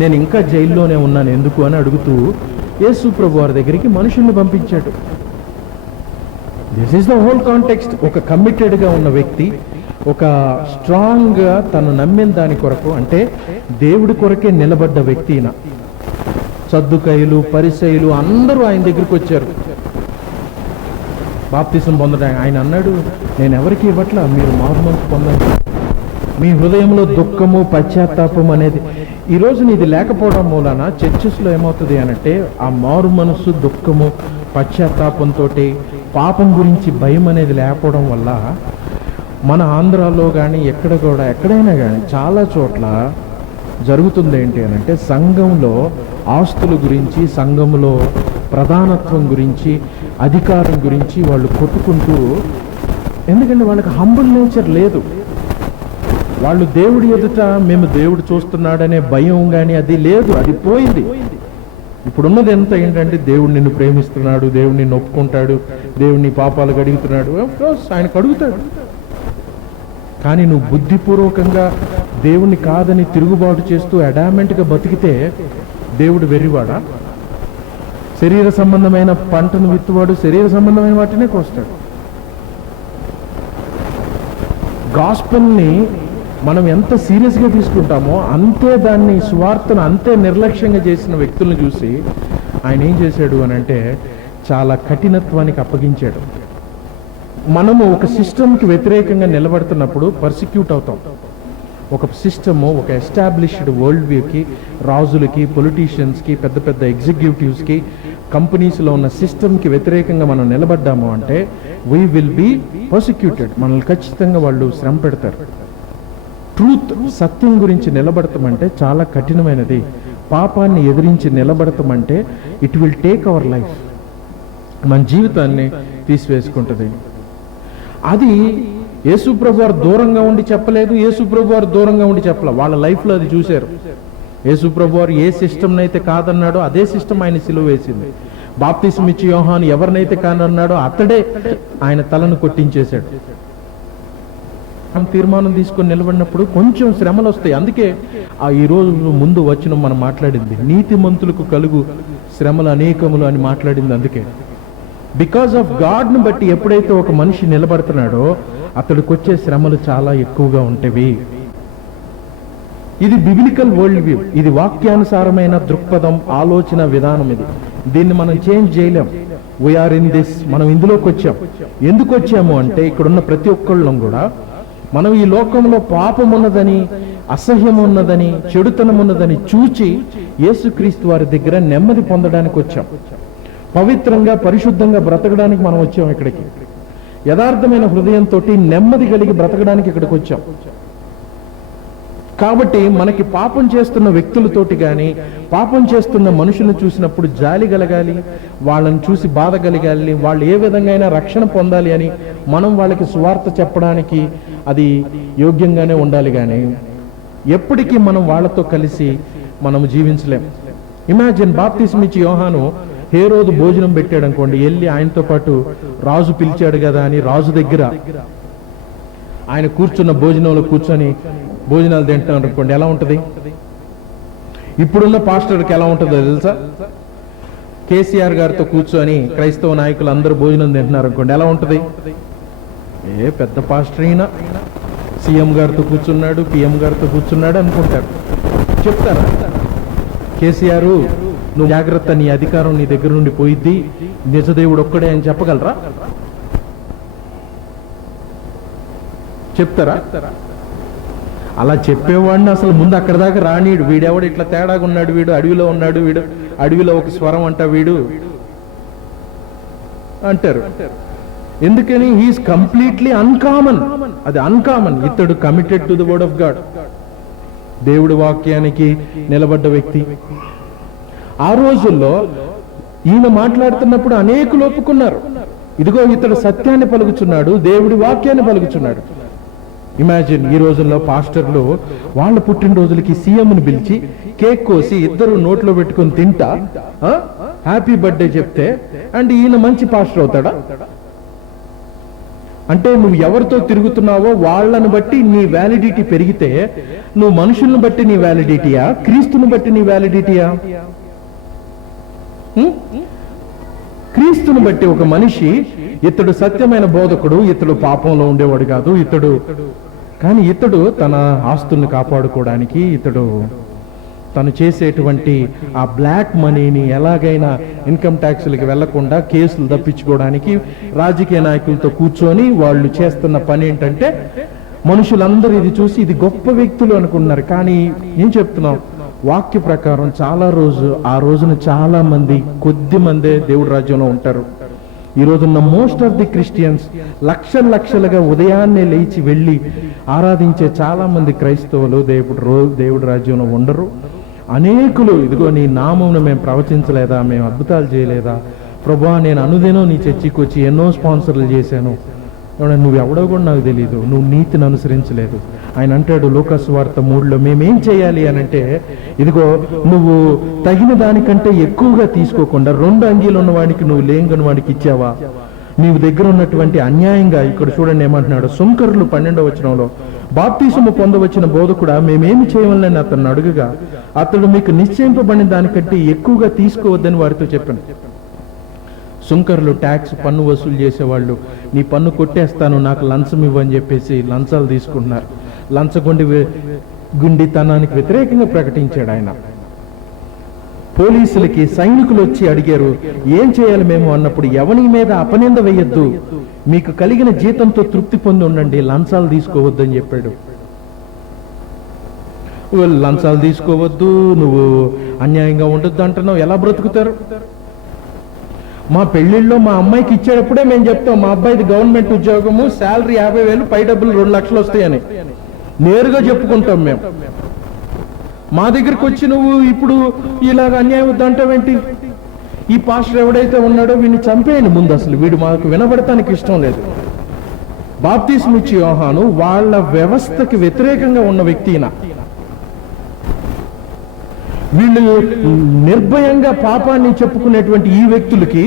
నేను ఇంకా జైల్లోనే ఉన్నాను ఎందుకు అని అడుగుతూ యేసు ప్రభు వారి దగ్గరికి మనుషుల్ని పంపించాడు. This is the whole context. ఒక కమిటెడ్ గా ఉన్న వ్యక్తి, ఒక స్ట్రాంగ్ గా తను నమ్మిన దాని కొరకు, అంటే దేవుడి కొరకే నిలబడ్డ వ్యక్తి. సద్దుకయ్యులు, పరిసయ్యులు అందరూ ఆయన దగ్గరికి వచ్చారు బాప్తిసం పొందడానికి. ఆయన అన్నాడు, నేను ఎవరికి ఇవ్వట్లా, మీరు మారు మనసు పొందండి. మీ హృదయంలో దుఃఖము పశ్చాత్తాపం అనేది ఈ రోజున ఇది లేకపోవడం మూలన చర్చెస్లో ఏమవుతుంది అనంటే ఆ మారు మనస్సు దుఃఖము పశ్చాత్తాపంతో పాపం గురించి భయం అనేది లేకపోవడం వల్ల మన ఆంధ్రాలో కానీ ఎక్కడైనా కానీ చాలా చోట్ల జరుగుతుంది ఏంటి అనంటే సంఘంలో ఆస్తుల గురించి, సంఘంలో ప్రధానత్వం గురించి, అధికారం గురించి వాళ్ళు కొట్టుకుంటూ, ఎందుకంటే వాళ్ళకి హంబుల్ నేచర్ లేదు. వాళ్ళు దేవుడి ఎదుట మేము దేవుడు చూస్తున్నాడనే భయం కానీ అది లేదు, అది పోయింది. ఇప్పుడున్నది ఎంత ఏంటంటే దేవుడు నిన్ను ప్రేమిస్తున్నాడు, దేవుడు నిన్ను ఒప్పుకుంటాడు, దేవుడిని పాపాలు కడుగుతున్నాడు, ఆయన కడుగుతాడు. కానీ నువ్వు బుద్ధిపూర్వకంగా దేవుణ్ణి కాదని తిరుగుబాటు చేస్తూ అడామెంట్గా బతికితే దేవుడు వెర్రివాడా? శరీర సంబంధమైన పంటను విత్తువాడు శరీర సంబంధమైన వాటినే కోస్తాడు. గాస్పెల్ని మనం ఎంత సీరియస్గా తీసుకుంటామో అంతే దాన్ని, సువార్తను అంతే నిర్లక్ష్యంగా చేసిన వ్యక్తులను చూసి ఆయన ఏం చేశాడు అని అంటే చాలా కఠినత్వానికి అప్పగించాడు. మనము ఒక సిస్టమ్కి వ్యతిరేకంగా నిలబడుతున్నప్పుడు పర్సిక్యూట్ అవుతాం. ఒక సిస్టము, ఒక ఎస్టాబ్లిష్డ్ వరల్డ్ వ్యూకి, రాజులకి, పొలిటీషియన్స్కి, పెద్ద పెద్ద ఎగ్జిక్యూటివ్స్కి, కంపెనీస్లో ఉన్న సిస్టమ్కి వ్యతిరేకంగా మనం నిలబడ్డాము అంటే వీ విల్ బీ పర్సిక్యూటెడ్. మనల్ని ఖచ్చితంగా వాళ్ళు శ్రమ పెడతారు. ట్రూత్, సత్యం గురించి నిలబడతామంటే చాలా కఠినమైనది. పాపాన్ని ఎదిరించి నిలబడతామంటే it will take our life, మన జీవితాన్ని తీసివేసుకుంటుంది. అది యేసుప్రభు వారు దూరంగా ఉండి చెప్పలేదు, యేసుప్రభు వారు దూరంగా ఉండి చెప్పలేదు. వాళ్ళ లైఫ్లో అది చూశారు. యేసుప్రభు వారు ఏ సిస్టమ్ అయితే కాదన్నాడో అదే సిస్టమ్ ఆయన సిలువ వేసింది. బాప్తిసం ఇచ్చి యోహాను ఎవరినైతే కాదన్నాడో అతడే ఆయన తలను కొట్టించేశాడు. తీర్మానం తీసుకొని నిలబడినప్పుడు కొంచెం శ్రమలు వస్తాయి. అందుకే ఈ రోజు ముందు వచ్చిన మనం మాట్లాడింది నీతిమంతులకు కలుగు శ్రమలు అనేకములు అని మాట్లాడింది. అందుకే బికాజ్ ఆఫ్ గాడ్ను బట్టి ఎప్పుడైతే ఒక మనిషి నిలబడుతున్నాడో అతడికి వచ్చే శ్రమలు చాలా ఎక్కువగా ఉంటాయి. ఇది బిబిలికల్ వరల్డ్ వ్యూ, ఇది వాక్యానుసారమైన దృక్పథం, ఆలోచన విధానం. ఇది దీన్ని మనం చేంజ్ చేయలేం. వీఆర్ ఇన్ దిస్, మనం ఇందులోకి వచ్చాం. ఎందుకు వచ్చాము అంటే ఇక్కడున్న ప్రతి ఒక్కళ్ళం కూడా మనం ఈ లోకంలో పాపం ఉన్నదని, అసహ్యం ఉన్నదని, చెడుతనం ఉన్నదని చూచి యేసుక్రీస్తు వారి దగ్గర నెమ్మది పొందడానికి వచ్చాం. పవిత్రంగా, పరిశుద్ధంగా బ్రతకడానికి మనం వచ్చాం ఇక్కడికి. యథార్థమైన హృదయంతో నెమ్మది కలిగి బ్రతకడానికి ఇక్కడికి వచ్చాం. కాబట్టి మనకి పాపం చేస్తున్న వ్యక్తులతోటి కానీ, పాపం చేస్తున్న మనుషులను చూసినప్పుడు జాలి కలగాలి, వాళ్ళని చూసి బాధ కలగాలి, వాళ్ళు ఏ విధంగా అయినా రక్షణ పొందాలి అని మనం వాళ్ళకి సువార్త చెప్పడానికి అది యోగ్యంగానే ఉండాలి. కానీ ఎప్పటికీ మనం వాళ్ళతో కలిసి మనం జీవించలేం. ఇమాజిన్, బాప్తిసం ఇచ్చి యోహాను హేరోదు భోజనం పెట్టాడు అనుకోండి, వెళ్ళి ఆయనతో పాటు రాజు పిలిచాడు కదా అని రాజు దగ్గర ఆయన కూర్చున్న భోజనంలో కూర్చొని భోజనాలు తింటాం అనుకోండి, ఎలా ఉంటుంది? ఇప్పుడున్న పాస్టర్కి ఎలా ఉంటుందో తెలుసా? కేసీఆర్ గారితో కూర్చొని క్రైస్తవ నాయకులు అందరూ భోజనం తింటున్నారు అనుకోండి, ఎలా ఉంటుంది? ఏ పెద్ద పాస్టర్ అయినా సీఎం గారితో కూర్చున్నాడు, పిఎం గారితో కూర్చున్నాడు అనుకుంటారు. చెప్తారా కేసీఆర్ నువ్వు జాగ్రత్త, నీ అధికారం నీ దగ్గర నుండి పోయిద్ది, నిజదేవుడు ఒక్కడే అని చెప్పగలరా? చెప్తారా? అలా చెప్పేవాడిని అసలు ముందు అక్కడ దాకా రానీడు. వీడెవడు ఇట్లా తేడాగా ఉన్నాడు, వీడు అడవిలో ఉన్నాడు, వీడు అడవిలో ఒక స్వరం అంట వీడు అంటారు. ఎందుకని? He is completely uncommon. అది అన్కామన్. ఇతడు committed to the word of God, దేవుడి వాక్యానికి నిలబడ్డ వ్యక్తి. ఆ రోజుల్లో ఈయన మాట్లాడుతున్నప్పుడు అనేకులు ఒప్పుకున్నారు, ఇదిగో ఇతడు సత్యాన్ని పలుకుచున్నాడు, దేవుడి వాక్యాన్ని పలుకుచున్నాడు. ఇమాజిన్, ఈ రోజుల్లో పాస్టర్లు వాళ్ళ పుట్టినరోజులకి సీఎంని పిలిచి కేక్ కోసి ఇద్దరు నోట్లో పెట్టుకుని తింటా హ్యాపీ బర్త్డే చెప్తే అండ్ ఈయన మంచి పాస్టర్ అవుతాడా? అంటే నువ్వు ఎవరితో తిరుగుతున్నావో వాళ్ళని బట్టి నీ వ్యాలిడిటీ పెరిగితే నువ్వు మనుషులను బట్టి నీ వ్యాలిడిటీయా, క్రీస్తుని బట్టి నీ వ్యాలిడిటీయా? క్రీస్తుని బట్టి ఒక మనిషి ఇతడు సత్యమైన బోధకుడు, ఇతడు పాపంలో ఉండేవాడు కాదు, కానీ ఇతడు తన ఆస్తుల్ని కాపాడుకోవడానికి, ఇతడు తను చేసేటువంటి ఆ బ్లాక్ మనీని ఎలాగైనా ఇన్కమ్ ట్యాక్స్లకి వెళ్లకుండా కేసులు తప్పించుకోవడానికి రాజకీయ నాయకులతో కూర్చొని వాళ్ళు చేస్తున్న పని ఏంటంటే మనుషులందరూ ఇది చూసి ఇది గొప్ప వ్యక్తులు అనుకున్నారు. కానీ ఏం చెప్తున్నాం, వాక్య ప్రకారం ఆ రోజున చాలా మంది, కొద్ది మందే దేవుడి రాజ్యంలో ఉంటారు. ఈ రోజున్న మోస్ట్ ఆఫ్ ది క్రిస్టియన్స్ లక్షలుగా ఉదయాన్నే లేచి వెళ్ళి ఆరాధించే చాలా మంది క్రైస్తవులు దేవుడి రాజ్యంలో ఉండరు. అనేకులు ఇదిగో నీ నామమును మేము ప్రవచించలేదా, మేము అద్భుతాలు చేయలేదా ప్రభువా, నేను అనుదినం నీ చర్చికి వచ్చి ఎన్నో స్పాన్సర్లు చేశాను, నువ్వు ఎవడో కూడా నాకు తెలియదు, నువ్వు నీతిని అనుసరించలేదు. ఆయన అంటాడు లూకాసు వార్త 3లో, మేమేం చేయాలి అని అంటే, ఇదిగో నువ్వు తగిన దానికంటే ఎక్కువగా తీసుకోకుండా 2 అంగీలు ఉన్నవాడికి నువ్వు లేంగని వాడికి ఇచ్చావా, నీవు దగ్గర ఉన్నటువంటి అన్యాయంగా, ఇక్కడ చూడండి ఏమంటున్నాడు, సుంకరులు 12వ వచనంలో, బాప్తీసము పొందవచ్చిన బోధకుడా మేమేమి చేయవలని అతన్ని అడుగగా, అతడు మీకు నిశ్చయింపబడిన దానికంటే ఎక్కువగా తీసుకోవద్దని వారితో చెప్పాను. సుంకరులు ట్యాక్స్ పన్ను వసూలు చేసేవాళ్ళు, నీ పన్ను కొట్టేస్తాను నాకు లంచం ఇవ్వని చెప్పేసి లంచాలు తీసుకుంటున్నారు. గుండితనానికి వ్యతిరేకంగా ప్రకటించాడు ఆయన. పోలీసులకి సైనికులు వచ్చి అడిగారు, ఏం చేయాలి మేము అన్నప్పుడు, ఎవని మీద అపనింద వేయొద్దు, మీకు కలిగిన జీతంతో తృప్తి పొంది ఉండండి, లంచాలు తీసుకోవద్దని చెప్పాడు. లంచాలు తీసుకోవద్దు, నువ్వు అన్యాయంగా ఉండొద్దు అంటున్నావు, ఎలా బ్రతుకుతారు? మా పెళ్లిళ్ళలో మా అమ్మాయికి ఇచ్చేటప్పుడే మేము చెప్తాం, మా అబ్బాయిది గవర్నమెంట్ ఉద్యోగము, శాలరీ 50,000, పై డబ్బులు 2 లక్షలు వస్తాయని నేరుగా చెప్పుకుంటాం మేము. మా దగ్గరికి వచ్చి నువ్వు ఇప్పుడు ఇలాగ అన్యాయం వద్దంటావేంటి? ఈ పాస్టర్ ఎవడైతే ఉన్నాడో వీడిని చంపేయండి ముందు, అసలు వీడు మాకు వినబడటానికి ఇష్టం లేదు. బాప్తిస్మం ఇచ్చే యోహాను వాళ్ళ వ్యవస్థకి వ్యతిరేకంగా ఉన్న వ్యక్తి. వీళ్ళు నిర్భయంగా పాపాన్ని చెప్పుకునేటువంటి ఈ వ్యక్తులకి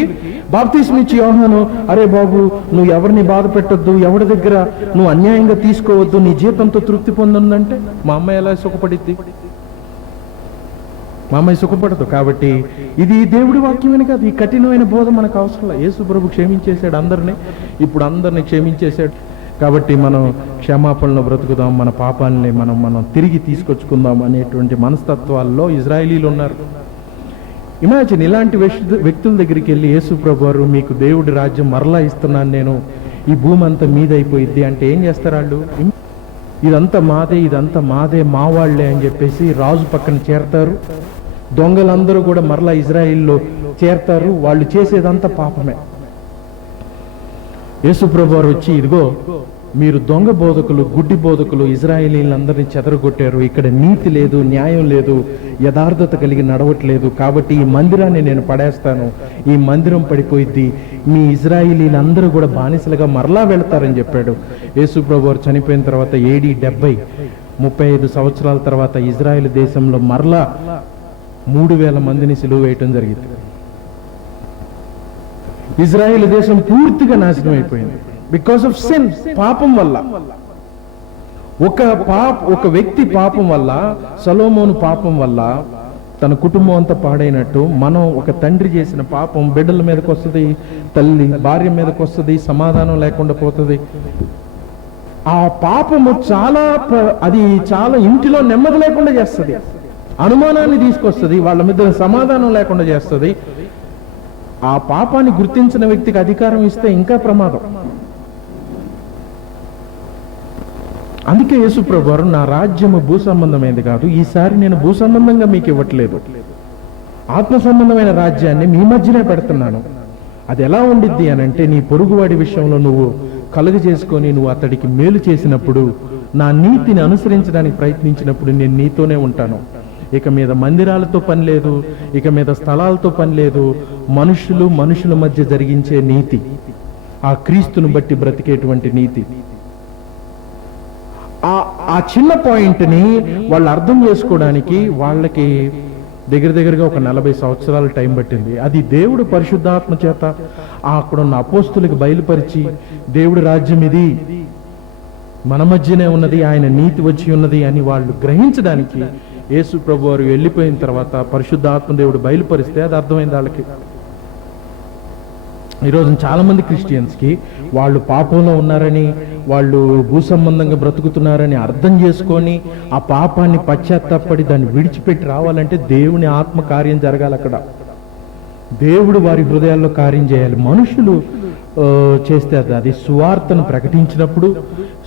బాప్తిస్మం ఇచ్చే యోహాను, అరే బాబు నువ్వు ఎవరిని బాధ పెట్టొద్దు, ఎవరి దగ్గర నువ్వు అన్యాయంగా తీసుకోవద్దు, నీ జీతంతో తృప్తి పొందంటే మా అమ్మాయి ఎలా సుఖపడిద్ది? మా అమ్మాయి సుఖపడదు. కాబట్టి ఇది దేవుడి వాక్యమని కాదు, ఈ కఠినమైన బోధ మనకు అవసరం లేదు. యేసు ప్రభు క్షమించేశాడు అందరినీ, ఇప్పుడు అందరినీ క్షమించేశాడు. కాబట్టి మనం క్షమాపణలో బ్రతుకుదాం, మన పాపాలని మనం తిరిగి తీసుకొచ్చుకుందాం అనేటువంటి మనస్తత్వాల్లో ఇజ్రాయేలీలు ఉన్నారు. ఇమాజిన్, ఇలాంటి వ్యక్తుల దగ్గరికి వెళ్ళి యేసు ప్రభు వారు మీకు దేవుడి రాజ్యం మరలా ఇస్తున్నాను నేను, ఈ భూమి అంతా మీదైపోయిద్ది అంటే ఏం చేస్తారు వాళ్ళు? ఇదంతా మాదే మా వాళ్లే అని చెప్పేసి రాజు పక్కన చేరతారు. దొంగలందరూ కూడా మరలా ఇజ్రాయిల్లో చేరతారు. వాళ్ళు చేసేదంతా పాపమే. యేసుప్రభు వారు వచ్చి, ఇదిగో మీరు దొంగ బోధకులు, గుడ్డి బోధకులు, ఇజ్రాయేలీలందరినీ చెదరగొట్టారు, ఇక్కడ నీతి లేదు, న్యాయం లేదు, యథార్థత కలిగి నడవట్లేదు, కాబట్టి ఈ మందిరాన్ని నేను పడేస్తాను, ఈ మందిరం పడిపోయిద్ది, మీ ఇజ్రాయేలీలందరూ కూడా బానిసలుగా మరలా వెళతారని చెప్పాడు. యేసుప్రభు వారు చనిపోయిన తర్వాత AD 70, 35 సంవత్సరాల తర్వాత ఇజ్రాయేల్ దేశంలో మరలా 3,000 మందిని సిలువ వేయటం జరిగింది. ఇజ్రాయేల్ దేశం పూర్తిగా నాశనం అయిపోయింది బికాస్ ఆఫ్ సిన్, పాపం వల్ల. ఒక వ్యక్తి పాపం వల్ల, సొలొమోను పాపం వల్ల తన కుటుంబం అంతా పాడైనట్టు, మనం ఒక తండ్రి చేసిన పాపం బిడ్డల మీదకి వస్తుంది, తల్లి భార్య మీదకి వస్తుంది, సమాధానం లేకుండా పోతుంది. ఆ పాపము అది చాలా ఇంటిలో నెమ్మది లేకుండా చేస్తుంది, అనుమానాన్ని తీసుకొస్తుంది, వాళ్ళ మీద సమాధానం లేకుండా చేస్తుంది. ఆ పాపాన్ని గుర్తించిన వ్యక్తికి అధికారం ఇస్తే ఇంకా ప్రమాదం. అందుకే యేసు ప్రభు వారు, నా రాజ్యము భూ సంబంధమైనది కాదు, ఈసారి నేను భూ సంబంధంగా మీకు ఇవ్వట్లేదు, ఆత్మ సంబంధమైన రాజ్యాన్ని మీ మధ్యనే పెడుతున్నాను. అది ఎలా ఉండిద్ది అని అంటే, నీ పొరుగువాడి విషయంలో నువ్వు కలుగ చేసుకొని నువ్వు అతడికి మేలు చేసినప్పుడు, నా నీతిని అనుసరించడానికి ప్రయత్నించినప్పుడు నేను నీతోనే ఉంటాను. ఇక మీద మందిరాలతో పని లేదు, ఇక మీద స్థలాలతో పని లేదు, మనుషుల మధ్య జరిగించే నీతి, ఆ క్రీస్తును బట్టి బ్రతికేటువంటి నీతి. ఆ చిన్న పాయింట్ని వాళ్ళు అర్థం చేసుకోవడానికి వాళ్ళకి దగ్గరగా ఒక 40 సంవత్సరాల టైం పట్టింది. అది దేవుడు పరిశుద్ధాత్మ చేత అక్కడున్న అపోస్తులకు బయలుపరిచి, దేవుడి రాజ్యం ఇది మన మధ్యనే ఉన్నది, ఆయన నీతి వచ్చి ఉన్నది అని వాళ్ళు గ్రహించడానికి యేసు ప్రభు వారు వెళ్ళిపోయిన తర్వాత పరిశుద్ధాత్మ దేవుడు బయలుపరిస్తే అది అర్థమైంది వాళ్ళకి. ఈరోజు చాలా మంది క్రిస్టియన్స్కి వాళ్ళు పాపంలో ఉన్నారని, వాళ్ళు భూ సంబంధంగా బ్రతుకుతున్నారని అర్థం చేసుకొని ఆ పాపాన్ని పశ్చాత్తాపడి దాన్ని విడిచిపెట్టి రావాలంటే దేవుని ఆత్మ కార్యం జరగాలి. అక్కడ దేవుడు వారి హృదయాల్లో కార్యం చేయాలి. మనుషులు చేస్తే అది సువార్తను ప్రకటించినప్పుడు,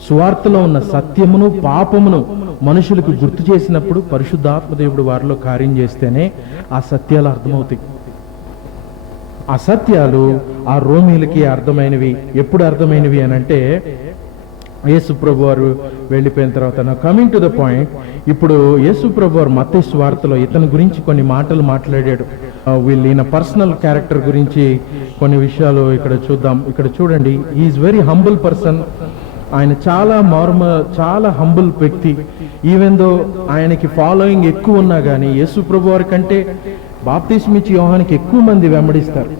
సువార్తలో ఉన్న సత్యమును పాపమును మనుషులకు గుర్తు చేసినప్పుడు పరిశుద్ధాత్మదేవుడు వారిలో కార్యం చేస్తేనే ఆ సత్యాలు అర్థమవుతాయి. ఆ సత్యాలు ఆ రోమీలకి అర్థమైనవి. ఎప్పుడు అర్థమైనవి అని అంటే యేసు ప్రభు వారు వెళ్ళిపోయిన తర్వాత. కమింగ్ టు ద పాయింట్, ఇప్పుడు యేసు ప్రభు వారు మత్తయి సువార్తలో ఇతని గురించి కొన్ని మాటలు మాట్లాడాడు. ఈయన పర్సనల్ క్యారెక్టర్ గురించి కొన్ని విషయాలు ఇక్కడ చూద్దాం. ఇక్కడ చూడండి, ఈజ్ వెరీ హంబుల్ పర్సన్. ఆయన చాలా హంబుల్ వ్యక్తి. ఈవెన్ దో ఆయనకి ఫాలోయింగ్ ఎక్కువ ఉన్నా కానీ యేసు ప్రభు వారి కంటే బాప్తిస్మిచ్చి యోహానికి ఎక్కువ మంది వెంబడిస్తారు.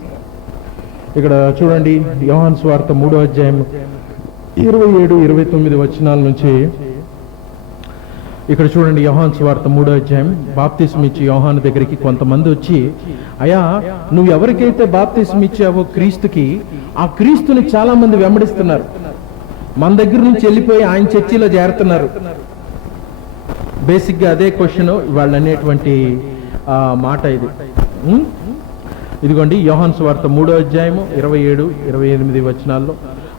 ఇక్కడ చూడండి, యోహాను సువార్త 3వ అధ్యాయం 27-29 వచనాల నుంచి ఇక్కడ చూడండి. యోహాను సువార్త 3వ అధ్యాయం. బాప్తిస్మిచ్చి యోహాను దగ్గరికి కొంతమంది వచ్చి, అయ్యా నువ్వు ఎవరికైతే బాప్తిస్మిచ్చావో క్రీస్తుకి, ఆ క్రీస్తుని చాలా మంది వెంబడిస్తున్నారు, మన దగ్గర నుంచి వెళ్ళిపోయి ఆయన చర్చిలో చేరుతున్నారు. బేసిక్గా అదే క్వశ్చన్ వాళ్ళు అనేటువంటి మాట ఇది. ఇదిగోండి యోహాను సువార్త 3వ అధ్యాయము 27-28 వచనాల్లో.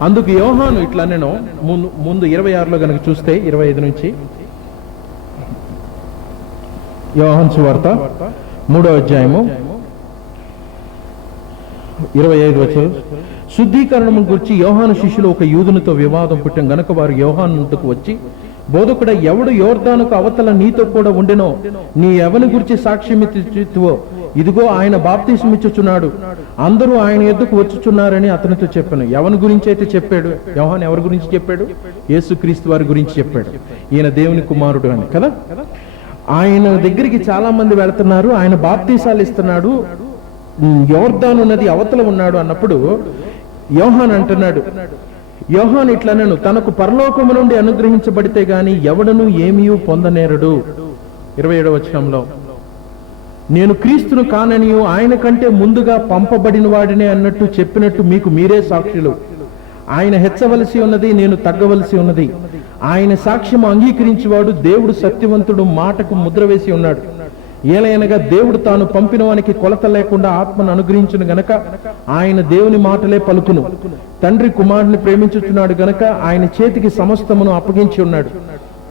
అందుకు యోహాను ఇట్లా, నేను ముందు 26లో కనుక చూస్తే 25 నుంచి, యోహాను సువార్త 3వ అధ్యాయము 25 వచనం. శుద్ధీకరణము గురించి యోహాను శిష్యులు ఒక యూదునితో వివాదం పుట్టిన గనుక వారు యోహానుకు వచ్చి, బోధకుడ, ఎవడు యోర్దానుకు అవతల నీతో కూడా ఉండెనో, నీ ఎవని గురించి సాక్ష్యమిచ్చువో, ఇదిగో ఆయన బాప్తిస్మిచ్చుచున్నాడు, అందరూ ఆయన ఎద్దుకు వచ్చుచున్నారని అతనితో చెప్పాను. ఎవరి గురించి అయితే చెప్పాడు యోహాను? ఎవరి గురించి చెప్పాడు? యేసుక్రీస్తు వారి గురించి చెప్పాడు. ఈయన దేవుని కుమారుడు అని కదా. ఆయన దగ్గరికి చాలా మంది వెళుతున్నారు, ఆయన బాప్తీసాలు ఇస్తున్నాడు, యోర్దాను నది అవతల ఉన్నాడు అన్నప్పుడు యోహాను అంటున్నాడు, యోహాను ఇట్లా, నేను తనకు పరలోకము నుండి అనుగ్రహించబడితే గాని ఎవడను ఏమీ పొందనేరడు. 27వ వచనంలో, నేను క్రీస్తును కాననియు ఆయన కంటే ముందుగా పంపబడిన వాడినే అన్నట్టు చెప్పినట్టు మీకు మీరే సాక్షులు. ఆయన హెచ్చవలసి ఉన్నది, నేను తగ్గవలసి ఉన్నది. ఆయన సాక్ష్యము అంగీకరించేవాడు దేవుడు సత్యవంతుడు, మాటకు ముద్ర వేసి ఉన్నాడు. ఏలయనగా దేవుడు తాను పంపిన వానికి కొలత లేకుండా ఆత్మను అనుగ్రహించును గనక ఆయన దేవుని మాటలే పలుకును. తండ్రి కుమారుని ప్రేమించుచున్నాడు గనక ఆయన చేతికి సమస్తమును అప్పగించి ఉన్నాడు.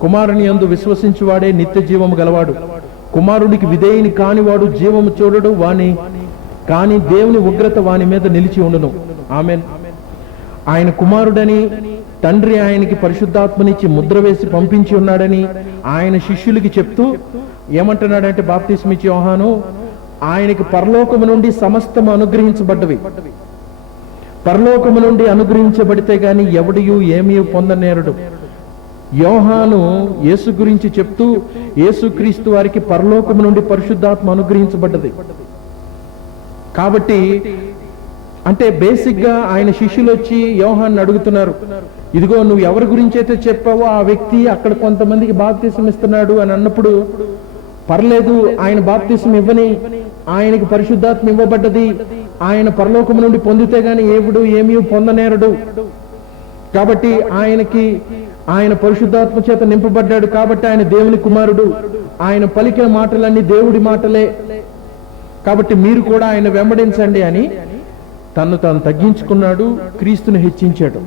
కుమారుని యందు విశ్వసించువాడే నిత్య జీవము గలవాడు. కుమారుడికి విధేయుని కానివాడు జీవము చూడడు, వాని కాని దేవుని ఉగ్రత వాని మీద నిలిచి ఉండును. ఆమేన్. ఆయన కుమారుడని తండ్రి ఆయనకి పరిశుద్ధాత్మనిచ్చి ముద్ర వేసి పంపించి ఉన్నాడని ఆయన శిష్యులకి చెప్తూ ఏమంటున్నాడంటే, బాప్తిస్మిచ్చి యోహాను, ఆయనకి పరలోకము నుండి సమస్తము అనుగ్రహించబడ్డవి. పరలోకము నుండి అనుగ్రహించబడితే గాని ఎవడియు ఏమీ పొందనేరడు. యోహాను యేసు గురించి చెప్తూ, యేసుక్రీస్తు వారికి పరలోకము నుండి పరిశుద్ధాత్మ అనుగ్రహించబడ్డది. కాబట్టి అంటే బేసిక్ గా ఆయన శిష్యులు వచ్చి యోహాన్ని అడుగుతున్నారు, ఇదిగో నువ్వు ఎవరి గురించి అయితే చెప్పావో ఆ వ్యక్తి అక్కడ కొంతమందికి బాప్తిసం ఇస్తున్నాడు అని అన్నప్పుడు, పర్లేదు ఆయన బాప్తిసం ఇవ్వని, ఆయనకి పరిశుద్ధాత్మ ఇవ్వబడ్డది, ఆయన పరలోకము నుండి పొందితే గాని ఏవుడు ఏమీ పొందనేరడు. కాబట్టి ఆయన పరిశుద్ధాత్మ చేత నింపబడ్డాడు, కాబట్టి ఆయన దేవుని కుమారుడు, ఆయన పలికిన మాటలన్నీ దేవుడి మాటలే, కాబట్టి మీరు కూడా ఆయన వెంబడించండి అని తను తాను తగ్గించుకున్నాడు, క్రీస్తుని హెచ్చించాడు.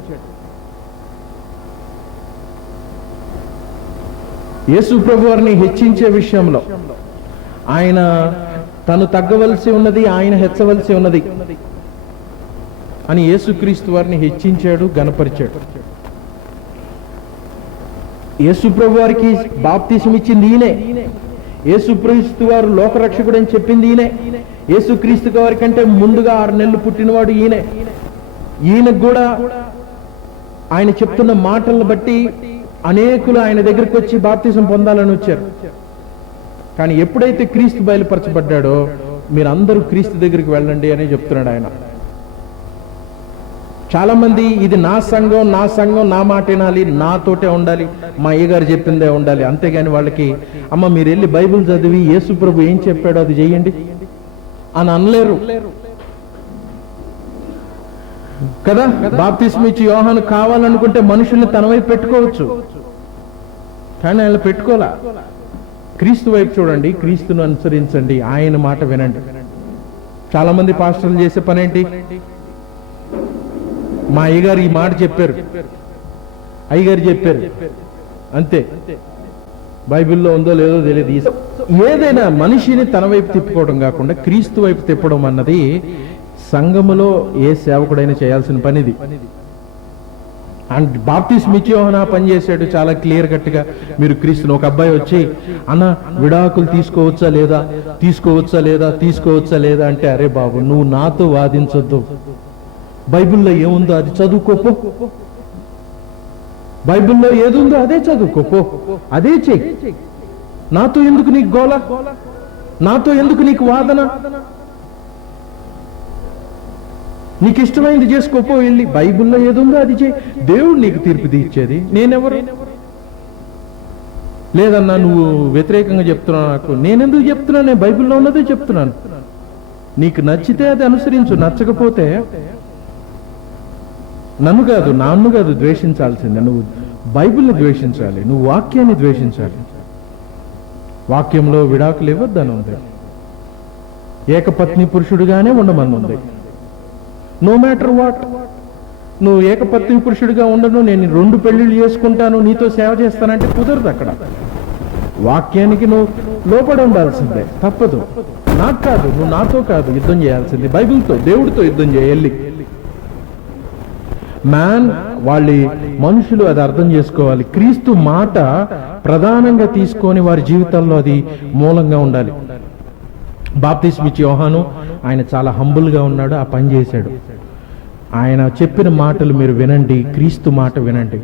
యేసు ప్రభు వారిని హెచ్చించే విషయంలో ఆయన తను తగ్గవలసి ఉన్నది, ఆయన హెచ్చవలసి ఉన్నది అని యేసుక్రీస్తు వారిని హెచ్చించాడు, గణపరిచాడు. యేసు ప్రభు వారికి బాప్తిసం ఇచ్చింది ఈయనే. యేసుక్రీస్తు వారు లోకరక్షకుడు అని చెప్పింది ఈయనే. యేసుక్రీస్తు వారి కంటే ముందుగా 6 నెలలు పుట్టినవాడు ఈయనే. ఈయనకు కూడా ఆయన చెప్తున్న మాటలను బట్టి అనేకులు ఆయన దగ్గరికి వచ్చి బాప్తిసం పొందాలని వచ్చారు. కానీ ఎప్పుడైతే క్రీస్తు బయలుపరచబడ్డాడో, మీరందరూ క్రీస్తు దగ్గరికి వెళ్ళండి అని చెప్తున్నాడు ఆయన. చాలా మంది ఇది నా సంఘం, నా మాట వినాలి, నాతోటే ఉండాలి, మా అయ్యగారు చెప్పిందే ఉండాలి, అంతేగాని వాళ్ళకి అమ్మ మీరు వెళ్ళి బైబిల్ చదివి యేసు ప్రభు ఏం చెప్పాడో అది చెయ్యండి అని అనలేరు కదా. బాప్తిస్మ ఇచ్చి యోహాను కావాలనుకుంటే మనుషుల్ని తన వైపు పెట్టుకోవచ్చు, కానీ ఆయన పెట్టుకోలా. క్రీస్తు వైపు చూడండి, క్రీస్తును అనుసరించండి, ఆయన మాట వినండి. చాలా మంది పాస్టర్లు చేసే పనేంటి, మా అయ్యగారు ఈ మాట చెప్పారు, అయ్యగారు చెప్పారు అంతే. బైబిల్లో ఉందో లేదో తెలియదు. ఏదైనా మనిషిని తన వైపు తిప్పుకోవడం కాకుండా క్రీస్తు వైపు తిప్పడం అన్నది సంఘములో ఏ సేవకుడైనా చేయాల్సిన పనిది. అండ్ బాప్టిస్ట్ యోహాను పని చేశాడు చాలా క్లియర్ కట్ గా. మీరు క్రీస్తుని, ఒక అబ్బాయి వచ్చి అన్న విడాకులు తీసుకోవచ్చా లేదా తీసుకోవచ్చా లేదా అంటే, అరే బాబు నువ్వు నాతో వాదించొద్దు, బైబిల్లో ఏముందో అది చదువుకోపో, బైబిల్లో ఏదుందో అదే చదువుకోపో, అదే చెయ్యి. నాతో ఎందుకు నీకు గోల, నాతో ఎందుకు నీకు వాదన, నీకు ఇష్టమైంది చేసుకోపో వెళ్ళి. బైబిల్లో ఏదుందో అది చేయి. దేవుడు నీకు తీర్పు తీర్చేది, నేనెవరు? లేదన్నా నువ్వు వ్యతిరేకంగా చెప్తున్నావు నాకు. నేనెందుకు చెప్తున్నాను? నేను బైబిల్లో ఉన్నదే చెప్తున్నాను. నీకు నచ్చితే అది అనుసరించు, నచ్చకపోతే నన్ను కాదు ద్వేషించాల్సిందే. నువ్వు బైబిల్ని ద్వేషించాలి, నువ్వు వాక్యాన్ని ద్వేషించాలి. వాక్యంలో విడాకులు ఇవ్వద్దని ఉంది, ఏకపత్ని పురుషుడిగానే ఉండమని ఉంది. నో మ్యాటర్ వాట్, నువ్వు ఏకపత్ని పురుషుడిగా ఉండను, నేను 2 పెళ్లిళ్ళు చేసుకుంటాను, నీతో సేవ చేస్తానంటే కుదరదు. అక్కడ వాక్యానికి నువ్వు లోపడి ఉండాల్సిందే, తప్పదు. నాకు కాదు, నువ్వు నాతో కాదు యుద్ధం చేయాల్సింది, బైబిల్తో, దేవుడితో యుద్ధం చేయాలి. మనుషులు అది అర్థం చేసుకోవాలి. క్రీస్తు మాట ప్రధానంగా తీసుకొని వారి జీవితాల్లో అది మూలంగా ఉండాలి. బాప్తిస్మిచ్చే యోహాను ఆయన చాలా హంబుల్ గా ఉన్నాడు, ఆ పని చేశాడు. ఆయన చెప్పిన మాటలు మీరు వినండి, క్రీస్తు మాట వినండి.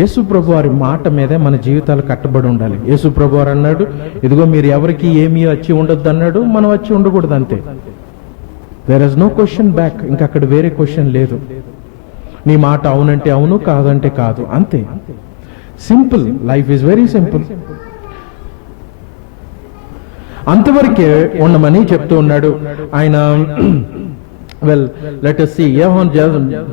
యేసు ప్రభు వారి మాట మీదే మన జీవితాలు కట్టబడి ఉండాలి. యేసు ప్రభు వారు అన్నాడు, ఇదిగో మీరు ఎవరికి ఏమీ వచ్చి ఉండొద్దు అన్నాడు, మనం వచ్చి ఉండకూడదు అంతే. There is no question back, ఇంకా అక్కడ వేరే క్వశ్చన్ లేదు. నీ మాట అవునంటే అవును, కాదంటే కాదు, అంతే. Simple, life is very simple. అంతవరకే ఉండమని చెప్తూ ఉన్నాడు ఆయన. Well let us see.